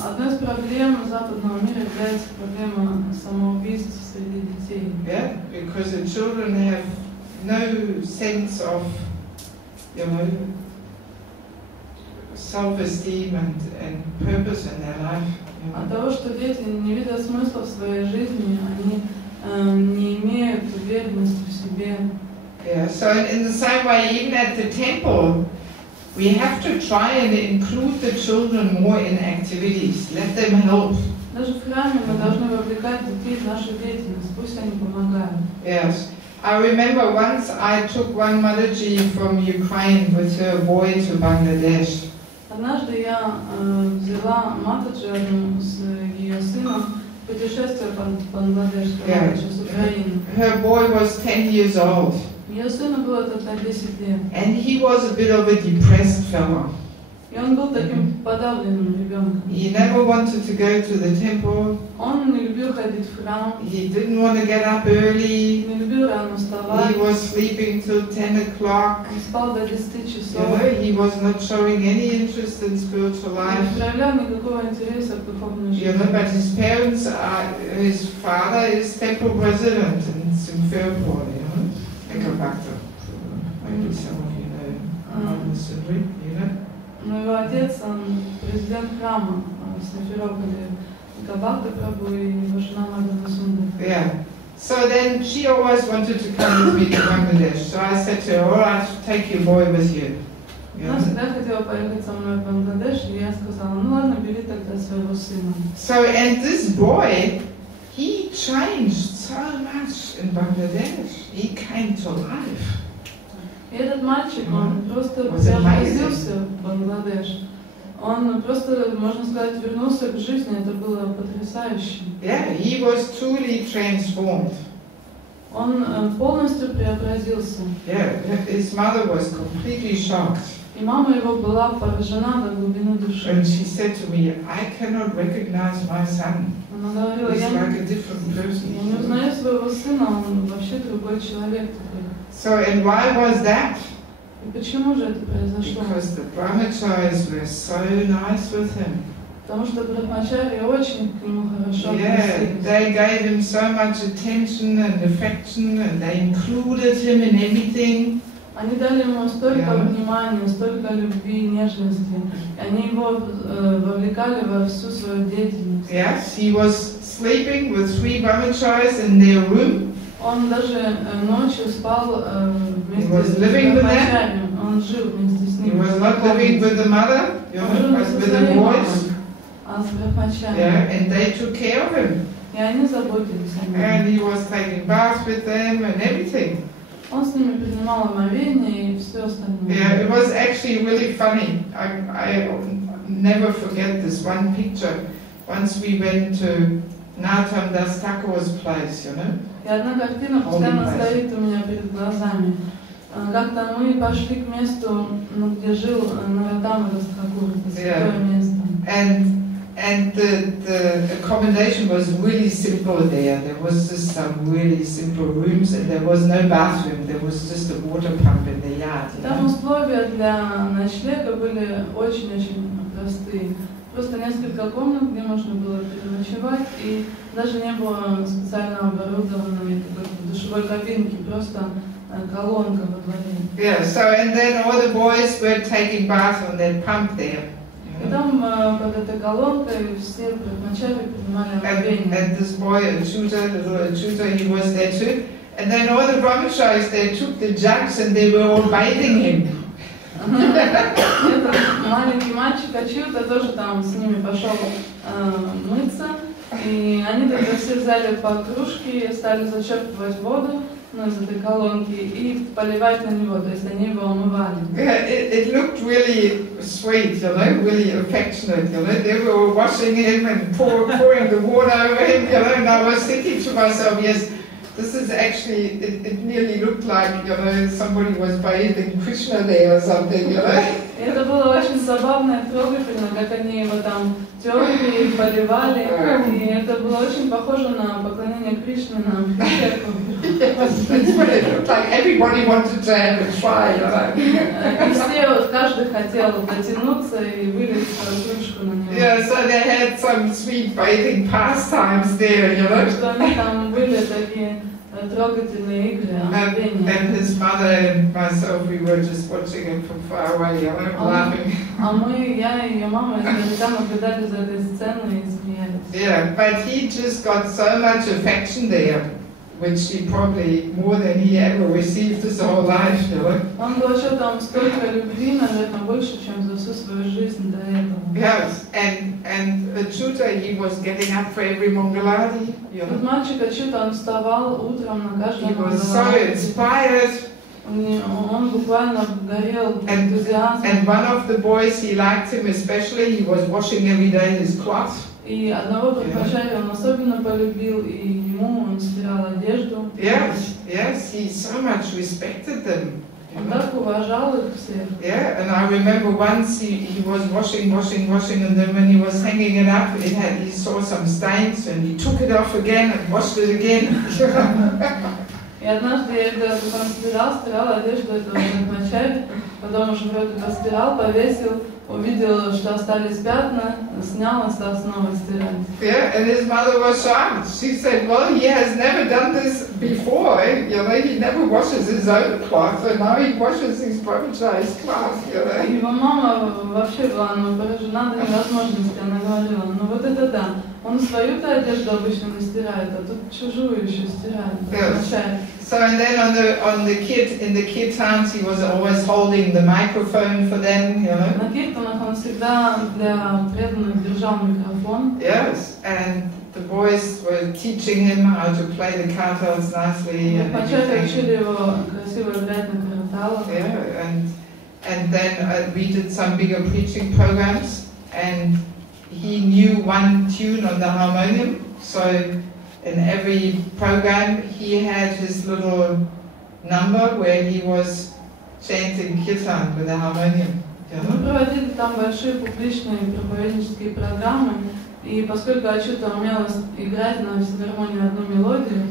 Одной из проблем западного мира является проблема самоубийств среди детей. Yeah, because the children have no sense of, you know, self-esteem and purpose in their life. От того, что дети не видят смысла в своей жизни, они не имеют уверенности в себе. Yeah, so in the same way, even at the temple, we have to try and include the children more in activities. Let them help. Даже в храме мы должны вовлекать детей в нашу деятельность, пусть они помогают. Yes. I remember once I took one Mathaji from Ukraine with her boy to Bangladesh. Однажды я взяла Матаджи одну с ее сыном в путешествие по Бангладеш, с Украины. Her boy was 10 years old. Ее сыну было тогда 10 лет. And he was a bit of a depressed fellow. И он был таким подавленным ребенком. He never wanted to go to the temple. Он не любил ходить в храм. He didn't want to get up early. Не любил рано вставать. He was sleeping till 10 o'clock. Он спал до 10 часов. You know, he was not showing any interest in spiritual life. Не проявлял никакого интереса к духовной жизни. You know, but his parents are, his father is temple president in Simferopol, you know, Ekabhakta. Maybe some of you know, you know. Но его отец, он президент храма в Симферополе, Ekabhakta Прабhu и его жена Мадана Сундар. Yeah. So then she always wanted to come with me to Bangladesh. So I said to her, all right, take your boy with you. Она всегда хотела поехать со мной в Бангладеш, и я сказала, ну ладно, бери тогда своего сына. So, and this boy, he changed so much in Bangladesh. He came to life. И этот мальчик, он просто преобразился в Бангладеш. Он просто, можно сказать, вернулся к жизни. Это было потрясающе. Yeah, he was truly transformed. Он полностью преобразился. Yeah, his mother was completely shocked. И мама его была поражена до глубины души. And she said to me, I cannot recognize my son. Она говорила, He's like a different person. Я не узнаю своего сына, он вообще другой человек теперь. So, and why was that? И почему же это произошло? Because the brahmacharis were so nice with him. Потому что брахмачари очень к нему хорошо Yeah, относились. they gave him so much attention and affection, and they included him in everything. Они дали ему столько внимания, столько любви и нежности. И они его вовлекали во всю свою деятельность. Yes, he was sleeping with 3 brahmacharis in their room. Он даже ночью спал вместе с брахмачарем. Он жил вместе с ним. He was not living with the mother, you know, but with the boys. А с брахмачарем. Yeah, and they took care of him. И они заботились о нем. And he was taking baths with them and everything. Он с ними принимал омовение и все остальное. Yeah, it was actually really funny. I never forget this one picture. Once we went to Narottam Das Thakur's place, you know. И одна картина постоянно стоит у меня перед глазами. Как-то мы пошли к месту, где жил Нароттам Das Thakur, это святое место. And the accommodation was really simple there. There was just some really simple rooms, and there was no bathroom. There was just a water pump in the yard. Там условия для ночлега были очень-очень простые. Просто несколько комнат, где можно было переночевать, и даже не было специально оборудованной душевой кабинки, просто колонка во дворе. Yeah. So and then all the boys were taking baths on that pump there. И там под этой колонкой все брахмачари принимали омовение. And this boy, a tutor, he was there too. And then all the brahmacharis, they took the jugs and they were all bathing him. Этот маленький мальчик Ачюта тоже там с ними пошел мыться. И они тогда все взяли по кружке, стали зачерпывать воду ну, из этой колонки и поливать на него, то есть они его умывали. Yeah, it looked really sweet, you know, really affectionate, you know. They were washing him and pouring the water over him, you know, and I was thinking to myself, yes, this is actually, it nearly looked like, you know, somebody was bathing Krishna there or something, you know. И это было очень забавно и трогательно, как они его там терли, поливали, и это было очень похоже на поклонение Кришне на церковь. Yes, that's what it looked like. Everybody wanted to have a try, you know. И все, каждый хотел дотянуться и вылить свою кружку на него. Yeah, so they had some sweet bathing pastimes there, you know. Что они там были такие трогательные игры, омовения. And his mother and myself, we were just watching him from far away, you know, laughing. А мы, я и ее мама, издалека наблюдали за этой сценой и смеялись. Yeah, but he just got so much affection there, which he probably more than he ever received his whole life, you know. Он получил там столько любви, наверное, больше, чем за всю свою жизнь до этого. Yes, and Achyuta, he was getting up for every Mangalarti, you know. Мальчик Achyuta, он вставал утром на каждом He was so inspired. Он буквально горел энтузиазмом. And one of the boys, he liked him especially. He was washing every day his cloth. И одного подпочаря он особенно полюбил, и ему он стирал одежду. Yes, yes, he so much respected them. Он так уважал их всех. Yeah, and I remember once he was washing, and then when he was hanging it up, he saw some stains, and he took it off again and washed it again. И однажды я когда стирал одежду этого подпочаря, потом уже вроде постирал, повесил, увидел, что остались пятна, снял и стал снова стирать. Yeah, and his mother was shocked. She said, well, he has never done this before. You know, he never washes his own cloth, and now he washes his brother's cloth, you know. Его мама вообще была поражена до невозможности. Она говорила, ну вот это да, он свою-то одежду обычно не стирает, а тут чужую еще стирает. Yes. So and then in the kirtans, he was always holding the microphone for them, you know. На киртанах он всегда для преданных держал микрофон. Yes, and the boys were teaching him how to play the kartals nicely. Подпочаря учили его красиво играть на карталах. Yeah, and then we did some bigger preaching programs, and he knew one tune on the harmonium, so in every program he had his little number where he was chanting kirtan with the harmonium. Мы проводили там большие публичные проповеднические программы, и поскольку Achyuta умел играть на филармонии одну мелодию,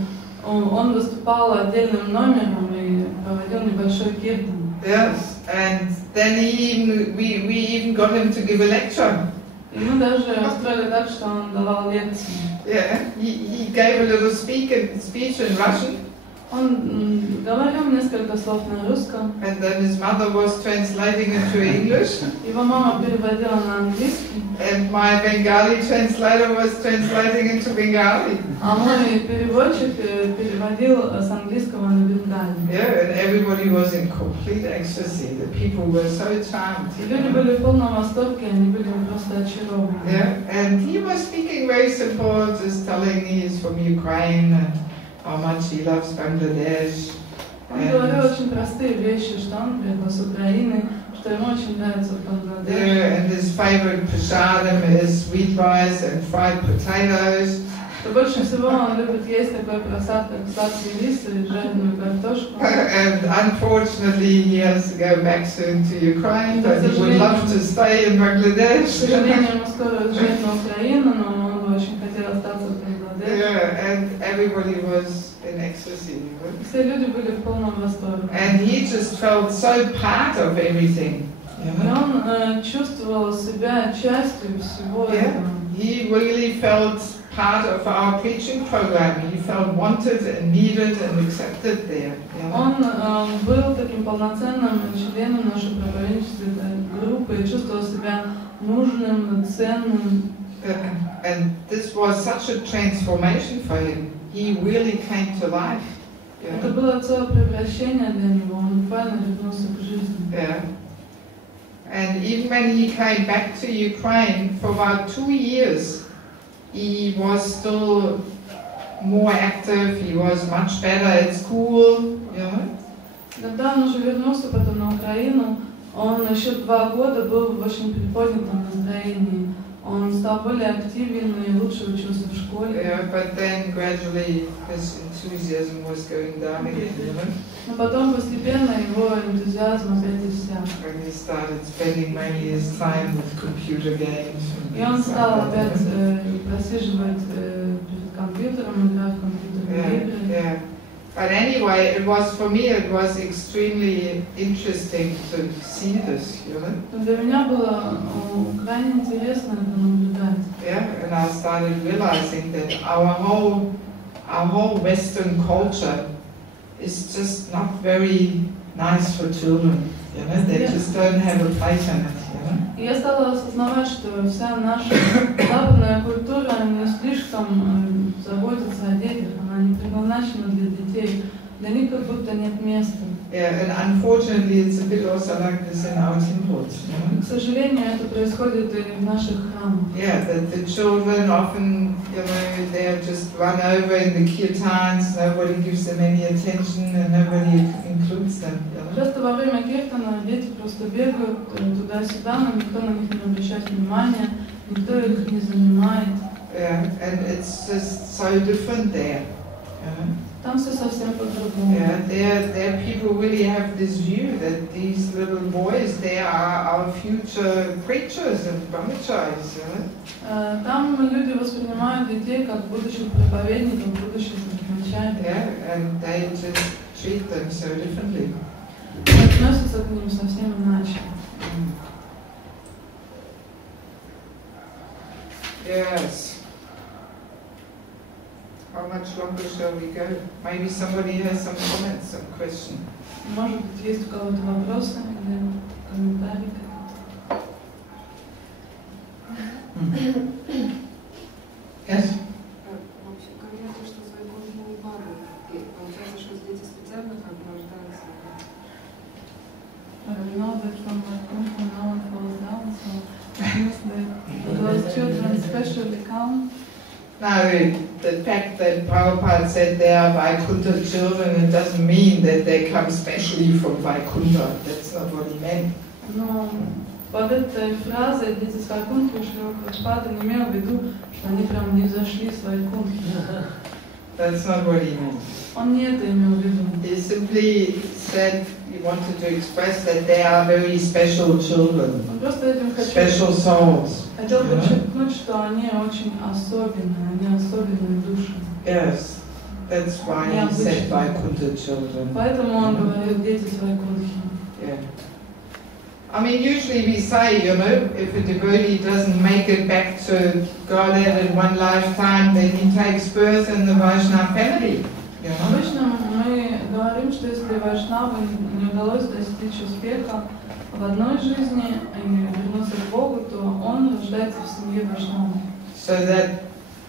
он выступал отдельным номером и проводил небольшой киртан. Yes, and then we even got him to give a lecture. И мы даже устроили так, что он давал лекции. Yeah, he gave a little speech in Russian. Он говорил несколько слов на русском. And then his mother was translating it to English. Его мама переводила на английский. And my Bengali translator was translating into Bengali. А мой переводчик переводил с английского на бенгали. Yeah, and everybody was in complete ecstasy. The people were so charmed. Люди были в полном восторге, они были просто очарованы. Yeah, and he was speaking very simple, just telling he is from Ukraine and how much he loves Bangladesh. Он говорил очень простые вещи, что он приехал с Украины, что ему очень нравится Бангладеш. Yeah, and his favorite prasadam is sweet rice and fried potatoes. Что больше всего он любит есть такой просад, как сладкий рис и жареную картошку. And unfortunately, he has to go back soon to Ukraine, but he would love to stay in Bangladesh. К сожалению, ему скоро уезжать на Украину, но он бы очень хотел остаться в Бангладеше. Yeah, and everybody was in ecstasy. Все люди были в полном восторге. And he just felt so part of everything. И он чувствовал себя частью всего этого. He really felt part of our preaching program. He felt wanted and needed and accepted there. Он был таким полноценным членом нашей проповеднической группы и чувствовал себя нужным, ценным. And this was such a transformation for him. He really came to life. Это было целое превращение для него. Он буквально вернулся к жизни. Yeah. And even when he came back to Ukraine for about 2 years, he was still more active, he was much better at school, you know. Когда он уже вернулся потом на Украину, он еще 2 года был в очень приподнятом настроении. Он стал более активен и лучше учился в школе. Yeah, but then gradually his enthusiasm was going down again, you know. Но потом постепенно его энтузиазм опять иссяк. When he started spending many his time with computer games. И он стал опять просиживать перед компьютером, играть в компьютерные игры. Yeah. But anyway, it was for me. It was extremely interesting to see this, you know. Для меня было крайне интересно это наблюдать. Yeah, and I started realizing that our whole Western culture is just not very nice for children. You know, they just don't have a place in it. You know. И я стала осознавать, что вся наша западная культура не слишком заботится о детях, она не предназначена для детей, для них как будто нет места. Yeah, and unfortunately, it's a bit also like this in our temples. You know? К сожалению, это происходит и в наших храмах. Yeah, that the children often, you know, they are just run over in the kirtans. Nobody gives them any attention, and nobody includes them. You know? Часто во время киртана дети просто бегают туда-сюда, но никто на них не обращает внимания, никто их не занимает. Yeah, and it's just so different there. You know? Там все совсем по-другому. Yeah, there people really have this view that these little boys, they are our future preachers and brahmacharis, you know? Там люди воспринимают детей как будущих проповедников, будущих брахмачари. Yeah, and they just treat them so differently. Относятся к ним совсем иначе. Yes. How much longer shall we go? Maybe somebody has some comments, some question. Может быть, есть у кого-то вопросы или комментарии? Yes. Вообще, говорят, что с Вайкунтхи не падают. И получается, что дети специально как бы рождаются. We know that from Vaikunta no one falls down, so it means that those children specially come. Now, the fact that Prabhupada said they are Vaikunta children, it doesn't mean that they come specially from Vaikunta. That's not what he meant. Но под этой фразой «дети с Вайкунтхи» Прабхупада не имел в виду, что они прям не взошли с Вайкунтхи. That's not what he meant. Он не это имел в виду. He simply said he wanted to express that they are very special children, Он просто этим special souls. хотел подчеркнуть, что они очень особенные, они особенные души. Yes, that's why he said Vaikunta children. Поэтому он говорит «дети с Вайкунтхи». Yeah. I mean, usually we say, you know, if a devotee doesn't make it back to Godhead in one lifetime, then he takes birth in the Vaishnava family. You know? Обычно мы говорим, что если Вайшнаву не удалось достичь успеха в одной жизни и вернуться к Богу, то он рождается в семье Вайшнава. So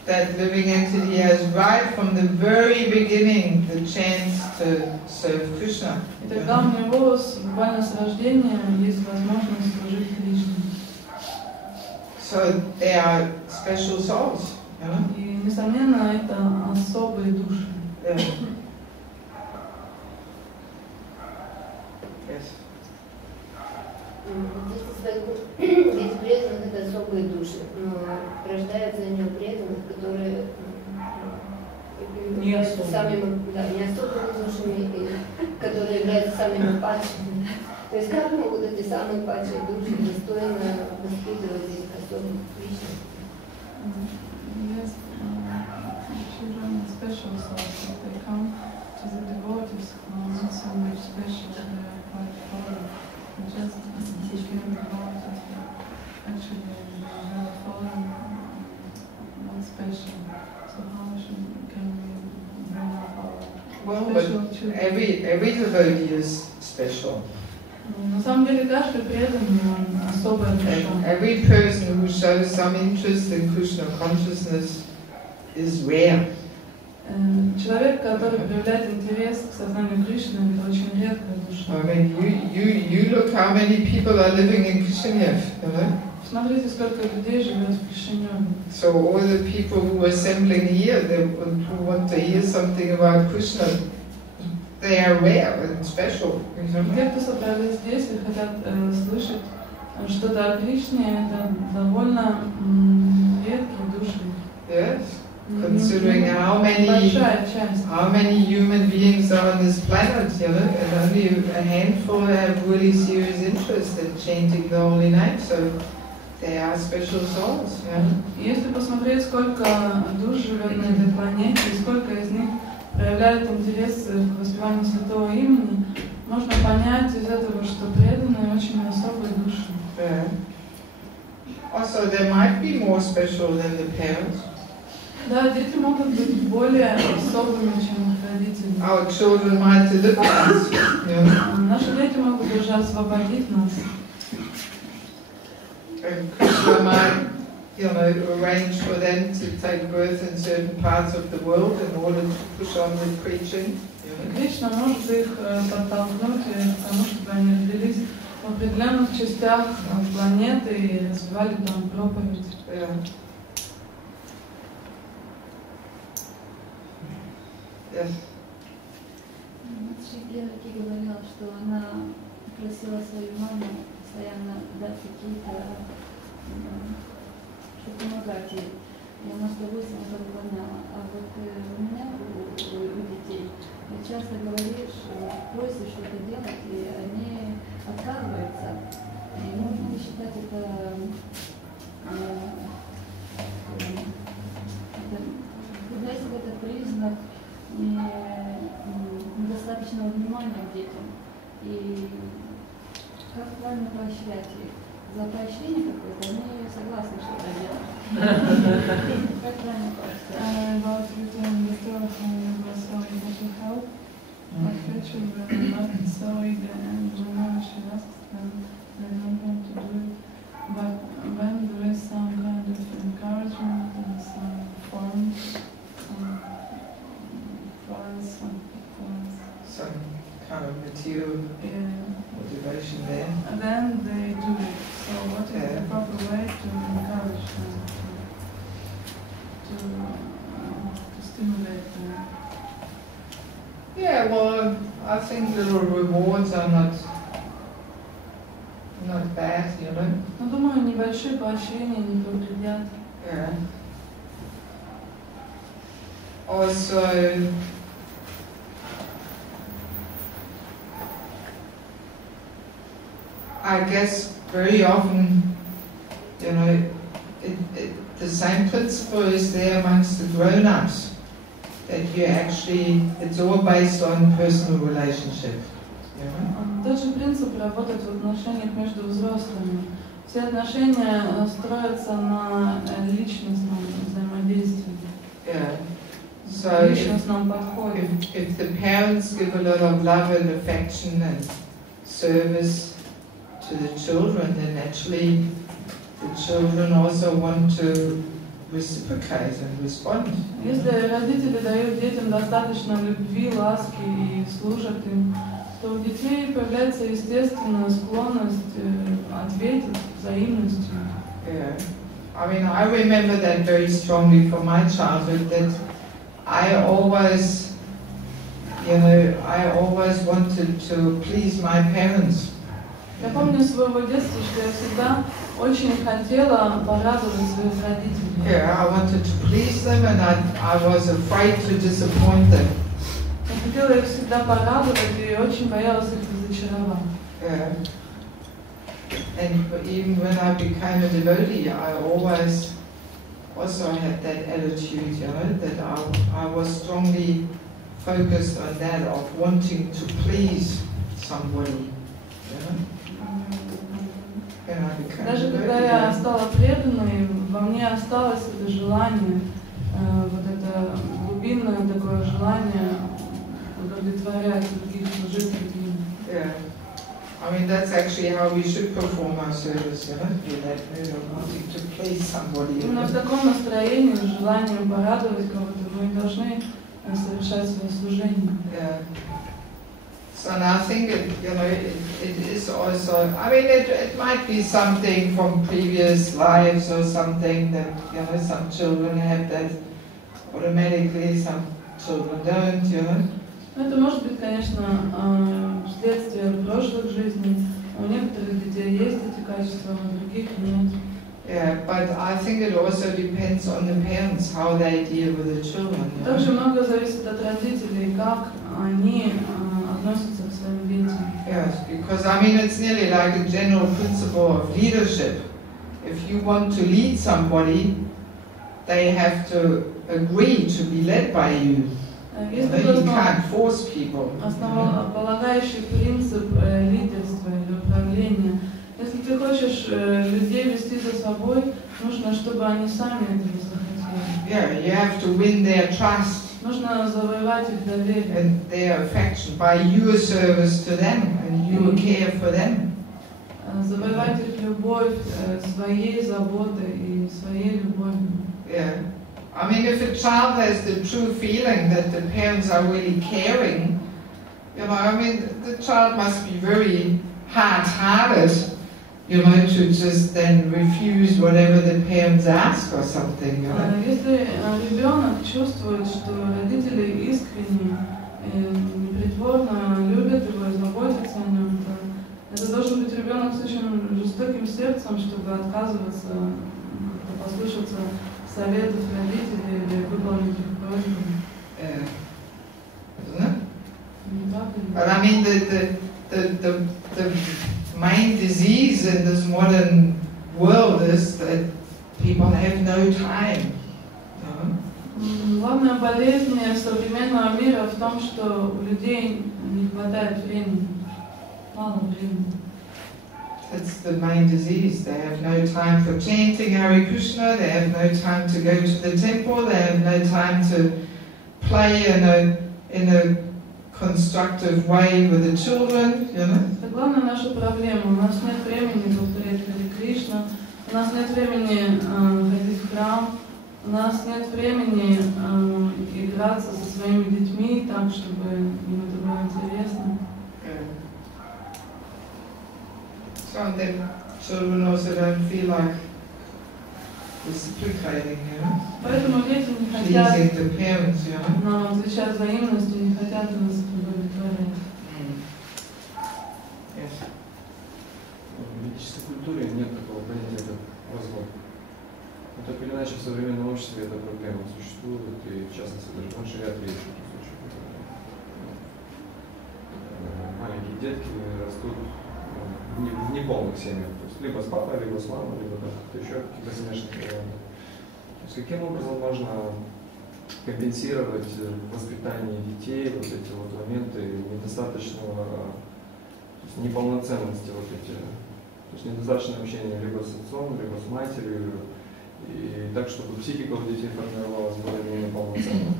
that living entity has right from the very beginning the chance to serve Krishna. И тогда у него буквально с рождения есть возможность служить Кришне. So they are special souls. You know? И, несомненно, это особые души. Yeah. Yes. Дети преданных — это особые души, но рождаются они у преданных, которые не являются не особыми душами, которые являются самыми падшими. То есть как могут эти самые падшие души достойно воспитывать этих особых личностей? Yes, children are special souls, so they come to the devotees who are not so much special, they are quite fallen. Just became devotees, actually they are fallen, not special. So how can we bring up our special children? Every devotee is special. На самом деле каждый преданный особая душа. Every person who shows some interest in Krishna consciousness is rare. Человек, который проявляет интерес к сознанию Кришны, это очень редкая душа. I mean, you look how many people are living in Kishinev, you know? Смотрите, сколько людей живет в Кишиневе. So all the people who are assembling here, who want to hear something about Krishna, they are rare and special. Те, кто собрались здесь и хотят слышать что-то о Кришне, это довольно редкие души. Yes, considering how many human beings are on this planet, and only a handful have really serious interest in chanting the holy name, so they are special souls. Если посмотреть, сколько душ живет на этой планете, и сколько из них проявляют интерес к воспеванию святого имени, можно понять из этого, что преданные очень особые души. Also, there might be more special than the parents. Да, дети могут быть более особыми, чем их родители. Our children might deliver us. Наши дети могут уже освободить нас. And Krishna might, arrange for them to take birth in certain parts of the world in order to push on with preaching. Кришна может их подтолкнуть к тому, чтобы они родились в определенных частях планеты и развивали там проповедь. Yes. Матаджи Деваки говорила, что она просила свою маму постоянно дать какие-то, чтобы помогать ей. И она с удовольствием это выполняла. А вот у меня, у детей, часто говоришь, просишь что-то делать, и они отказываются. И можно ли считать это если это признак недостаточного внимания к детям? И как правильно поощрять их? За поощрение какое-то они согласны что-то делать. Как правильно поощрять? But when there is some kind of encouragement and some forms, some kind of material motivation there. And then they do it. So what is the proper way to encourage them, to stimulate them? Yeah, well, I think little rewards are not bad, Но думаю, небольшие поощрения не повредят. Yeah. Also, I guess very often, the same principle is there amongst the grown-ups, that it's all based on personal relationship. Тот же принцип работает в отношениях между взрослыми. Все отношения строятся на личностном взаимодействии. So if the parents give a lot of love and affection and service to the children, then naturally the children also want to reciprocate and respond. Если родители дают детям достаточно любви, ласки и служат им, то у детей появляется естественная склонность ответить взаимностью. I remember that very strongly from my childhood, that I always wanted to please my parents. Я помню из своего детства, что я всегда очень хотела порадовать своих родителей. I wanted to please them, and I was afraid to disappoint them. Я хотела их всегда порадовать и очень боялась их разочаровать. And even when I became a devotee, I always also had that attitude, that I was strongly focused on that, of wanting to please somebody. Даже когда я стала преданной, во мне осталось это желание, вот это глубинное такое желание удовлетворять других, служить другим. That's actually how we should perform our service, with that wanting to please somebody. Именно в таком настроении, с желанием порадовать кого-то, мы должны совершать свое служение. So now I think it is also, I mean, it might be something from previous lives or something that, some children have that automatically, some children don't, Это может быть, конечно, следствие прошлых жизней. У некоторых детей есть эти качества, у других нет. Yeah, but I think it also depends on the parents, how they deal with the children. Также много зависит от родителей, как они относятся к своим детям. Yes, because I mean it's nearly like a general principle of leadership. If you want to lead somebody, they have to agree to be led by you. You can't force people. Основополагающий принцип лидерства или управления. Если ты хочешь людей вести за собой, нужно, чтобы они сами этого захотели. Yeah, you have to win their trust. Нужно завоевать их доверие. And their affection by your service to them and your care for them. Завоевать их любовь своей заботой и своей любовью. Yeah. I mean, if a child has the true feeling that the parents are really caring, I mean, the child must be very hard-hearted, to just then refuse whatever the parents ask or something, Если ребенок чувствует, что родители искренне, непритворно любят его и заботятся о нем, то это должен быть ребенок с очень жестоким сердцем, чтобы отказываться, послушаться советов родителей или выполнить их просьбы. Isn't it? But I mean, the main disease in this modern world is that people have no time. Главная болезнь современного мира в том, что у людей не хватает времени, мало времени. It's the main disease. They have no time for chanting Hare Krishna, they have no time to go to the temple, they have no time to play in a constructive way with the children, Это главная наша проблема. У нас нет времени повторять Харе Кришна, у нас нет времени ходить в храм, у нас нет времени играться со своими детьми так, чтобы им это было интересно. So then children also don't feel like reciprocating, Поэтому дети не хотят pleasing the parents, отвечать взаимностью, не хотят нас удовлетворять. Yes. В ведической культуре нет такого понятия, как развод. Но так или иначе в современном обществе эта проблема существует, и в частности даже в большинстве случаев. Маленькие детки растут в неполных семьях, то есть либо с папой, либо с мамой, либо как-то еще какие-то смешанные варианты. То есть каким образом можно компенсировать в воспитании детей вот эти вот моменты недостаточного, то есть неполноценности вот эти, то есть недостаточное общение либо с отцом, либо с матерью, и так, чтобы психика у детей формировалась более-менее полноценно.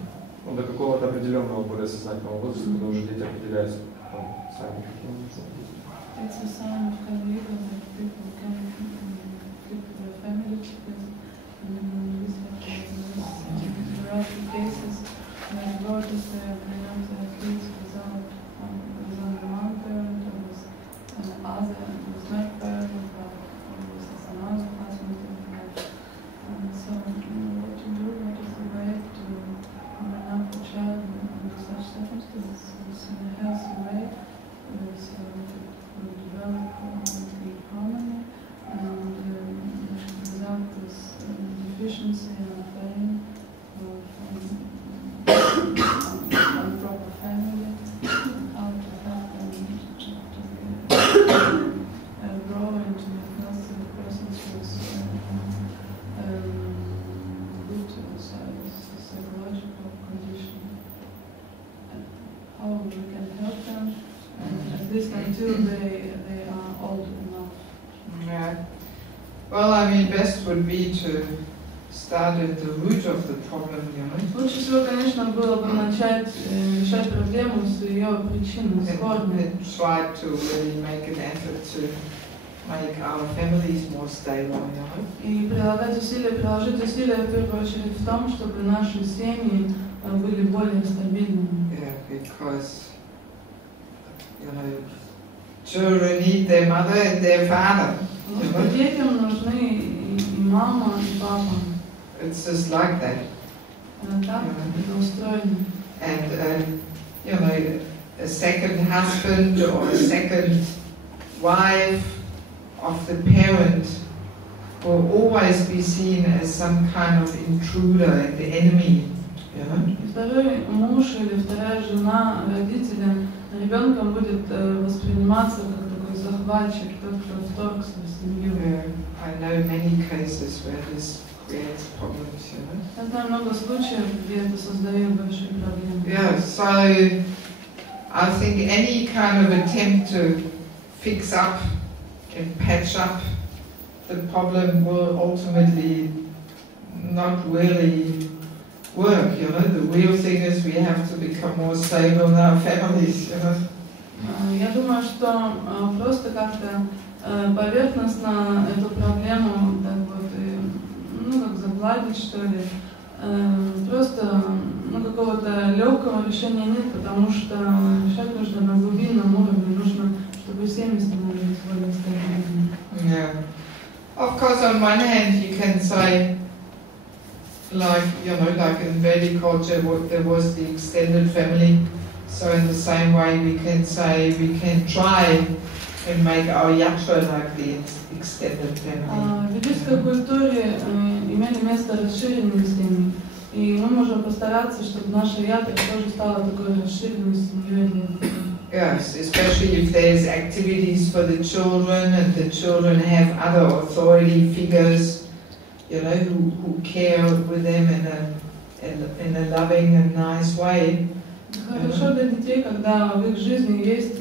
Ну, до какого-то определенного более сознательного возраста, когда уже дети определяются сами каким образом. It's a sign of Kali that people can keep their family together. And there are cases where daughters bring up their kids without the one parent or with other, with not parent, but with another husband. And so, what to do? What is the way to bring up a child under such circumstances in a healthy way? Develop the harmony and without this deficiency and pain of improper family, how to help them to grow into healthy persons with good psychological condition. How we can help them. At least until they are old enough. Yeah. Well, I mean, best would be to start at the root of the problem, Лучше всего, конечно, было бы начать решать проблему с ее причины, с корнем. And try to really make an effort to make our families more stable, И приложить усилия в первую очередь в том, чтобы наши семьи были более стабильными. Yeah, because You know, children need their mother and their father. Детям нужны и мама, и папа. It's just like that. Так это устроено. And you know, a second husband or a second wife of the parent will always be seen as some kind of intruder and the enemy. You know? Второй муж или вторая жена родителя ребенком будет восприниматься как такой захватчик, тот, кто вторгся в семью. I know many cases where this creates problems, you know. Я знаю много случаев, где это создает большие проблемы. Yeah, so I think any kind of attempt to fix up and patch up the problem will ultimately not really work, you know. The real thing is we have to become more stable in our families, you know. Я думаю, что просто как-то поверхностно эту проблему так вот, ну как загладить что ли, просто какого-то легкого решения нет, потому что решать нужно на глубинном уровне, нужно, чтобы семьи становились более стабильными. Yeah. Of course, on one hand, you can say, like, you know, like in Vedic culture, there was the extended family. So in the same way, we can say we can try and make our yatra like the extended family. В ведической культуре имели место расширенные семьи, и мы можем постараться, чтобы наша ятра тоже стала такой расширенной семьей. Yes, especially if there's activities for the children and the children have other authority figures, you know, who care with them in a loving and nice way. Хорошо для детей, когда в их жизни есть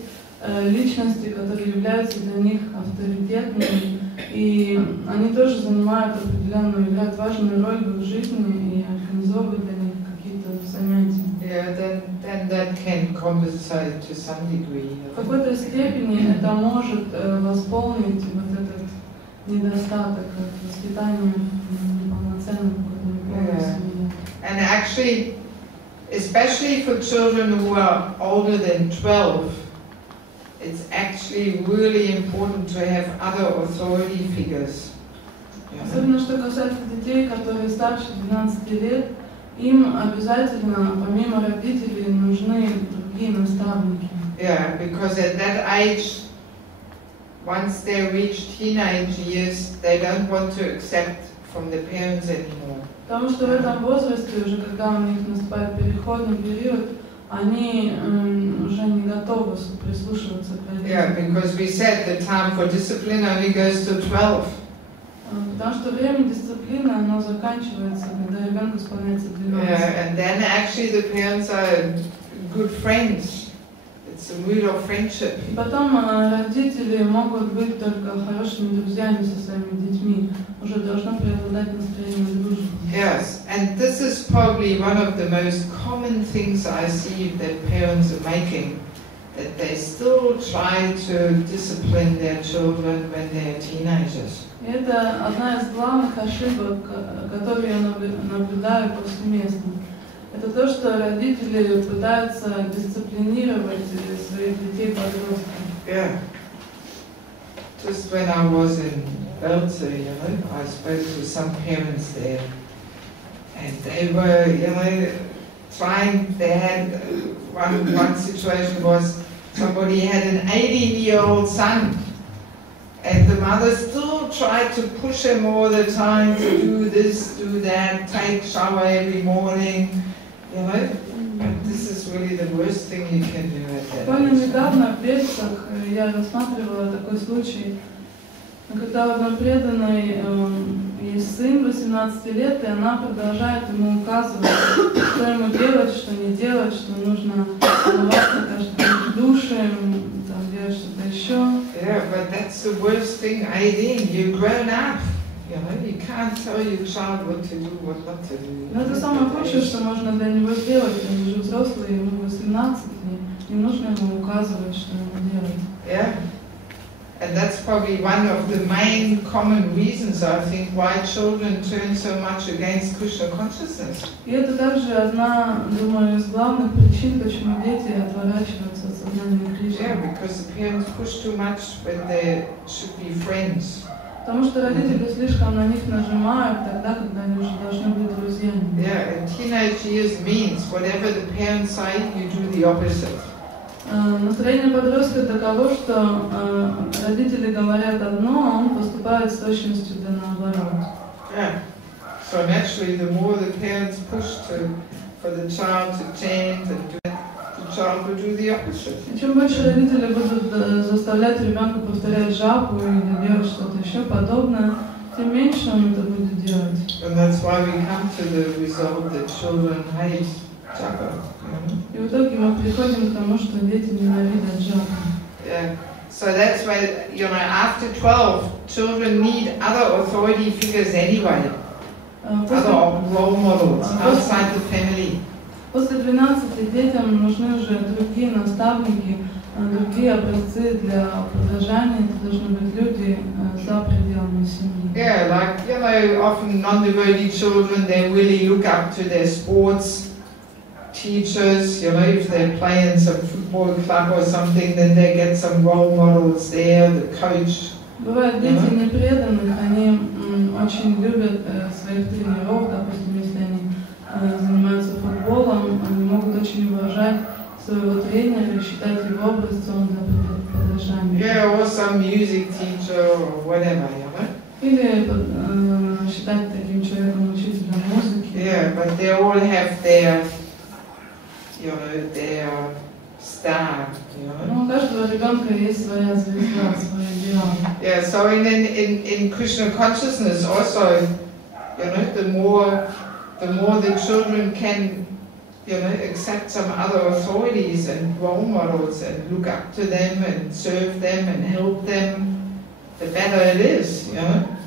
личности, которые являются для них авторитетными, и они тоже занимают определенную, играют важную роль в их жизни и организовывают для них какие-то занятия. Yeah, then that can compensate to some degree. В какой-то степени это может восполнить вот этот недостаток воспитания в неполноценном какой-то семье. And actually, especially for children who are older than 12, it's actually really important to have other authority figures. Особенно что касается детей, которые старше 12 лет, им обязательно, помимо родителей, нужны другие наставники. Yeah, because at that age, once they reach teenage years, they don't want to accept from the parents anymore. Потому что в этом возрасте, уже когда у них наступает переходный период, они уже не готовы прислушиваться к родителям. Yeah, because we said the time for discipline only goes to 12. Потому что время дисциплины, оно заканчивается, когда ребенку исполняется 12. Yeah, and then actually the parents are good friends. It's a mood of friendship. И потом родители могут быть только хорошими друзьями со своими детьми. Уже должно преобладать настроение дружбы. Yes, and this is probably one of the most common things I see that parents are making. That they still try to discipline their children when they're teenagers. И это одна из главных ошибок, которые я наблюдаю повсеместно. Это то, что родители пытаются дисциплинировать своих детей-подростков. Yeah. Just when I was in Belgium, you know, I spoke to some parents there, and they were, you know, trying. They had one situation was somebody had an 18-year-old son, and the mother still tried to push him all the time to do this, do that, take shower every morning, you know. But this is really the worst thing you can do at that Буквально age. недавно в Бельцах я рассматривала такой случай, когда у одной преданной есть сын 18 лет, и она продолжает ему указывать, что ему делать, что не делать, что нужно умываться каждый день в душе, там, делать что-то еще. Yeah, but that's the worst thing, 18. You're grown up. You know, you can't tell your child what to do, what not to do. Но это самое худшее, что можно для него сделать. Он уже взрослый, ему 18, и не нужно ему указывать, что ему делать. Yeah. And that's probably one of the main common reasons, I think, why children turn so much against Krishna consciousness. И это также одна, думаю, из главных причин, почему дети отворачиваются от сознания Кришны. Yeah, because the parents push too much when they should be friends. Потому что родители слишком на них нажимают тогда, когда они уже должны быть друзьями. Yeah, and teenage years means whatever the parents say, you do the opposite. Настроение подростка таково, что родители говорят одно, а он поступает с точностью да наоборот. Yeah. So naturally, the more the parents push for the child to chant and do that, the child will do the opposite. Чем больше родители будут заставлять ребенка повторять жапу или делать что-то еще подобное, тем меньше он это будет делать. And that's why we come to the result that children hate japa. И в итоге мы приходим к тому, что дети ненавидят жапу. Yeah. So that's why, after 12, children need other authority figures anyway. Other role models outside the family. После 12 детям нужны уже другие наставники, другие образцы для подражания. Это должны быть люди за пределами семьи. Yeah, like, often non-devotee children, they really look up to their sports teachers, if they're playing some football club or something, then they get some role models there, the coach. Бывают дети непреданных, они очень любят своих тренеров, допустим, если они занимаются футболом, они могут очень уважать своего тренера и считать его образцом для подражания. Yeah, or some music teacher or whatever, Или считать таким человеком учителем музыки. Yeah, but they all have their star, Ну, у каждого ребенка есть своя звезда, свой идеал. Yeah, so in Krishna consciousness also, the more the children can, accept some other authorities and role models and look up to them and serve them and help them, the better it is,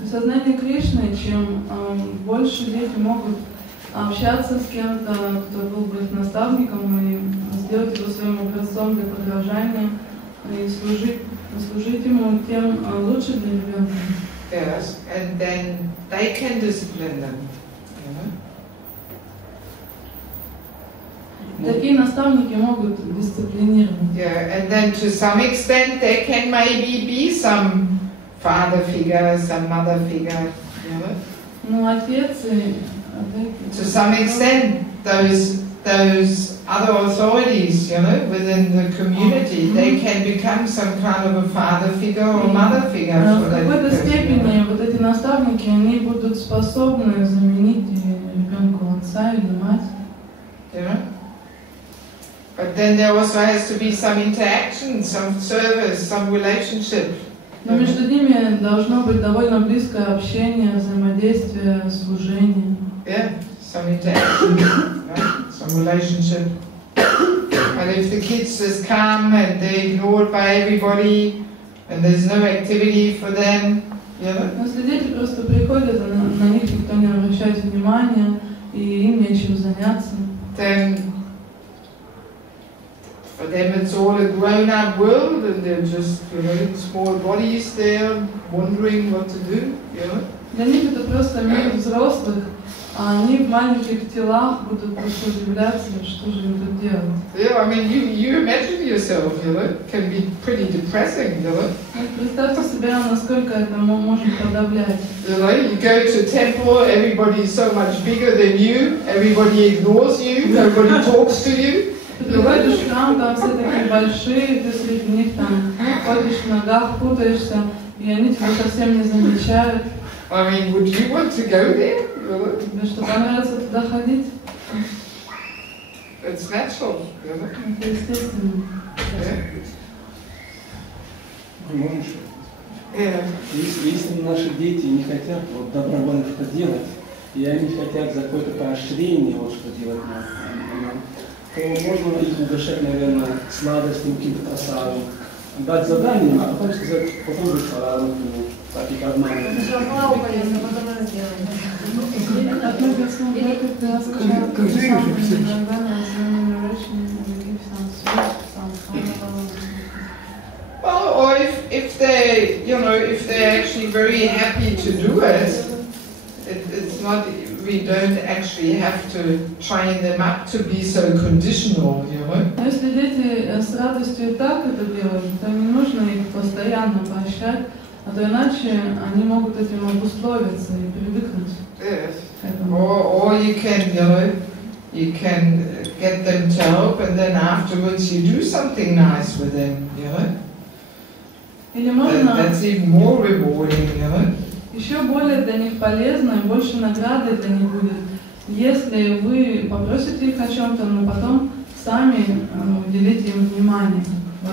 В сознании Кришны, чем больше дети могут общаться с кем-то, кто был бы их наставником, и сделать его своим образцом для подражания, и служить ему, тем лучше для ребенка. Yes, and then they can discipline them. Такие наставники могут дисциплинировать. Yeah, and then to some extent there can maybe be some father figure, some mother figure. Ну, отец и to some extent, those other authorities, within the community, they can become some kind of a father figure or mother figure for that person. В какой-то степени вот эти наставники, они будут способны заменить ребенку отца или мать. But then there also has to be some interaction, some service, some relationship. Но между ними должно быть довольно близкое общение, взаимодействие, служение. Yeah, some interaction, right? Some relationship. But if the kids just come and they're ignored by everybody and there's no activity for them, Но если дети просто приходят, на них никто не обращает внимания, и им нечем заняться, then for them it's all a grown-up world and they're just, small bodies there, wondering what to do, Для них это просто мир взрослых, а они в маленьких телах будут просто удивляться, что же им тут делать. Yeah, I mean, you imagine yourself, it can be pretty depressing, Представьте себе, насколько это может подавлять. You go to a temple, everybody is so much bigger than you, everybody ignores you, nobody talks to you. Ты приходишь в храм, там все такие большие, ты среди них там ходишь в ногах, путаешься, и они тебя совсем не замечают. I mean, would you want to go there? Тебе что, понравится туда ходить? It's natural, Это естественно. Если наши дети не хотят добровольно что делать, и они хотят за какое-то поощрение что делать надо, то можно их угощать, наверное, сладостным, каким-то просадом, дать задание, а потом сказать, потом быть парадом, так и обманывать. Well, or if they, you know, if they're actually very happy to do it, it's not. We don't actually have to train them up to be so conditional, you know. Если дети с радостью и так это делают, то не нужно их постоянно поощрять, а то иначе они могут этим обусловиться и привыкнуть. Yes. Or you can, you know, you can get them to help, and then afterwards you do something nice with them, you know. Или можно that's even more rewarding, you know. Еще более для них полезно и больше награды для них будет, если вы попросите их о чем-то, но потом сами уделите им внимание.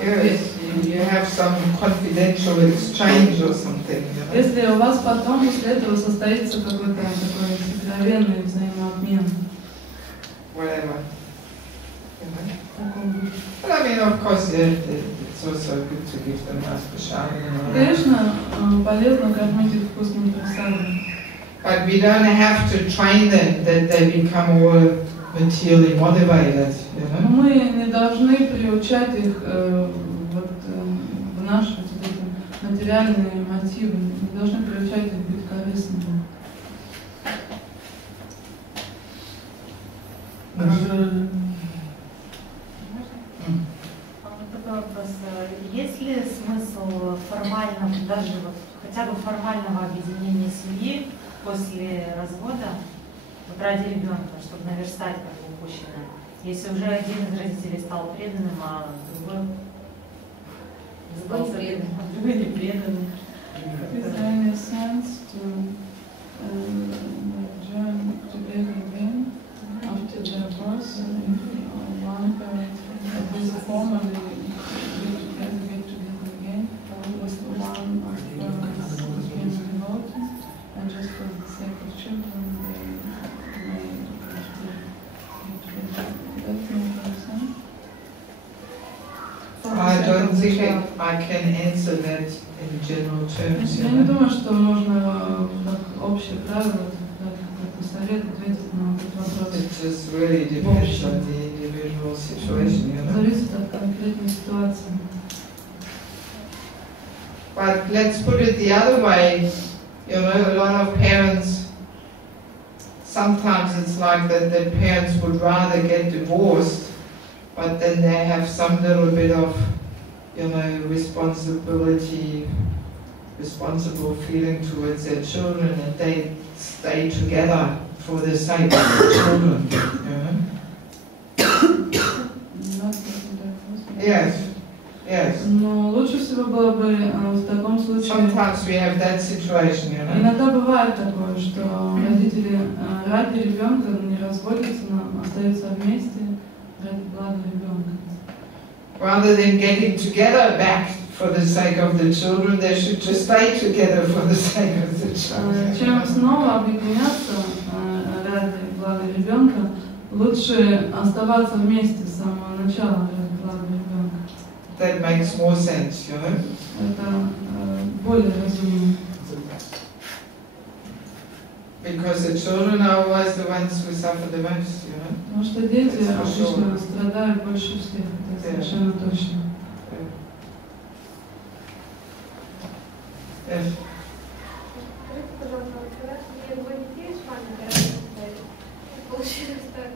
Yes, you have some confidential exchange or something. You know? Если у вас потом после этого состоится какой-то такой сокровенный взаимообмен. Whatever. But I mean, of course, it's also good to give them nice prasad. Конечно, полезно кормить их вкусным просадом. But we don't have to train them that they become all materially motivated, you know. Мы не должны приучать их вот в наши материальные мотивы, не должны приучать их быть корыстными. Такой вопрос. Есть ли смысл формально, даже вот, хотя бы формального объединения семьи после развода вот ради ребенка, чтобы наверстать как бы упущенное? Если уже один из родителей стал преданным, а другой стал преданным, а другой не преданным. Is there any sense to join together again after the divorce? If one parent is formally get together again with one of parents became devoted, and just for the sake of children they may get together. Does that make sense? I don't think I can answer that in general terms. Я не думаю, что можно как общее правило, как совет ответить на этот вопрос. It just really depends on the individual situation, you know. Зависит от конкретной ситуации. But let's put it the other way. You know, a lot of parents, sometimes it's like that the parents would rather get divorced, but then they have some little bit of, you know, responsible feeling towards their children, and they stay together for the sake of the children, you know. Yes, yes. Но лучше всего было бы в таком случае. Sometimes we have that situation, you know. Иногда бывает такое, что родители ради ребенка не разводятся, но остаются вместе ради блага ребенка. Rather than getting together back for the sake of the children, they should just stay together for the sake of the children. Чем снова объединяться ради блага ребенка, лучше оставаться вместе с самого начала ради блага ребенка. That makes more sense, you know. Это более разумно. Because the children are always the ones who suffer the most, you know. Потому что дети обычно страдают больше всех, это совершенно точно. Скажите, пожалуйста, вот когда мне двое детей с маленькой, получилось так,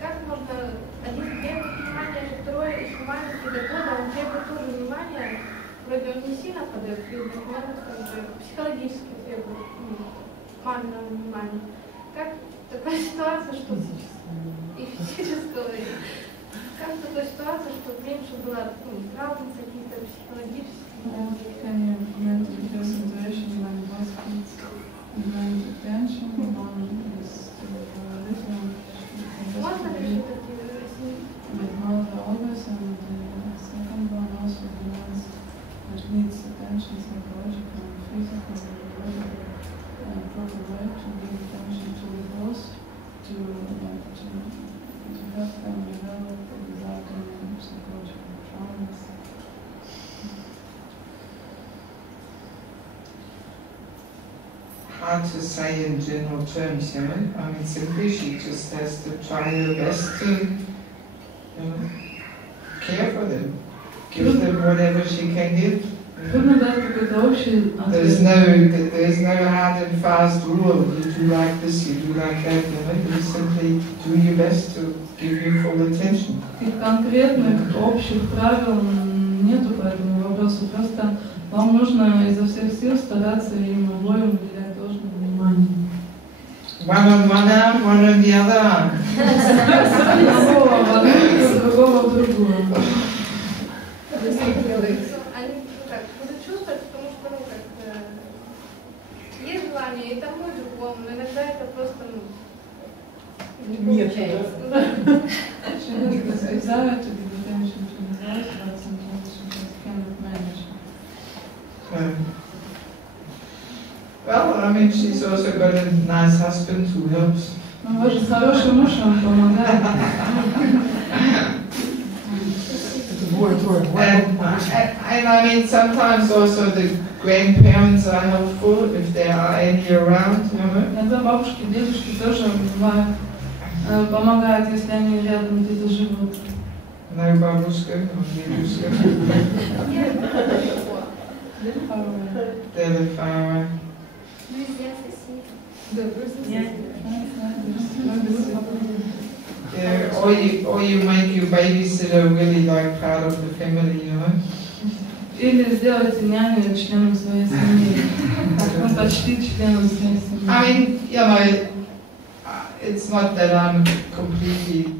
как можно один требует внимания, второй еще маленький до года, он требует тоже внимания, вроде он не сильно подает видно, но он, скажем так, психологически требует маминого внимания. Как такая ситуация, что и физического, и как такая ситуация, чтобы меньше было травм каких-то психологических? Can you comment on your situation when both kids demand attention, one is little, Можно ли все-таки with mother always, and the second one also demands, needs attention, psychological and physical, and proper way to give attention to both, to help them develop without any psychological traumas. Hard to say in general terms, you know. I mean, simply she just has to try her best to, you know, care for them. give them whatever she can give. Трудно дать какой-то общий There's ответ. no hard and fast rule. You do like this, you do like that. You simply do your best to give your full attention. Таких конкретных общих правил нету по этому вопросу. Просто вам нужно изо всех сил стараться им обоим уделять должное внимание. One on one arm, one on the other arm. Одного в одну, другого в другую. Они как будут чувствовать, потому что есть желание, и тому, и другому, но иногда это просто не получается. Well, I mean, she's also got a nice husband who helps. Ваш хороший муж вам помогает. And I mean, sometimes also the grandparents are helpful if there are any around, you know. Иногда бабушки, дедушки тоже бывают, помогают, если они рядом где-то живут. No бабушка, no дедушка. They're far away. Yeah, or you make your babysitter really like part of the family, you know. Или сделайте няню членом своей семьи. Ну, почти членом своей семьи. I mean, you know, it's not that I'm completely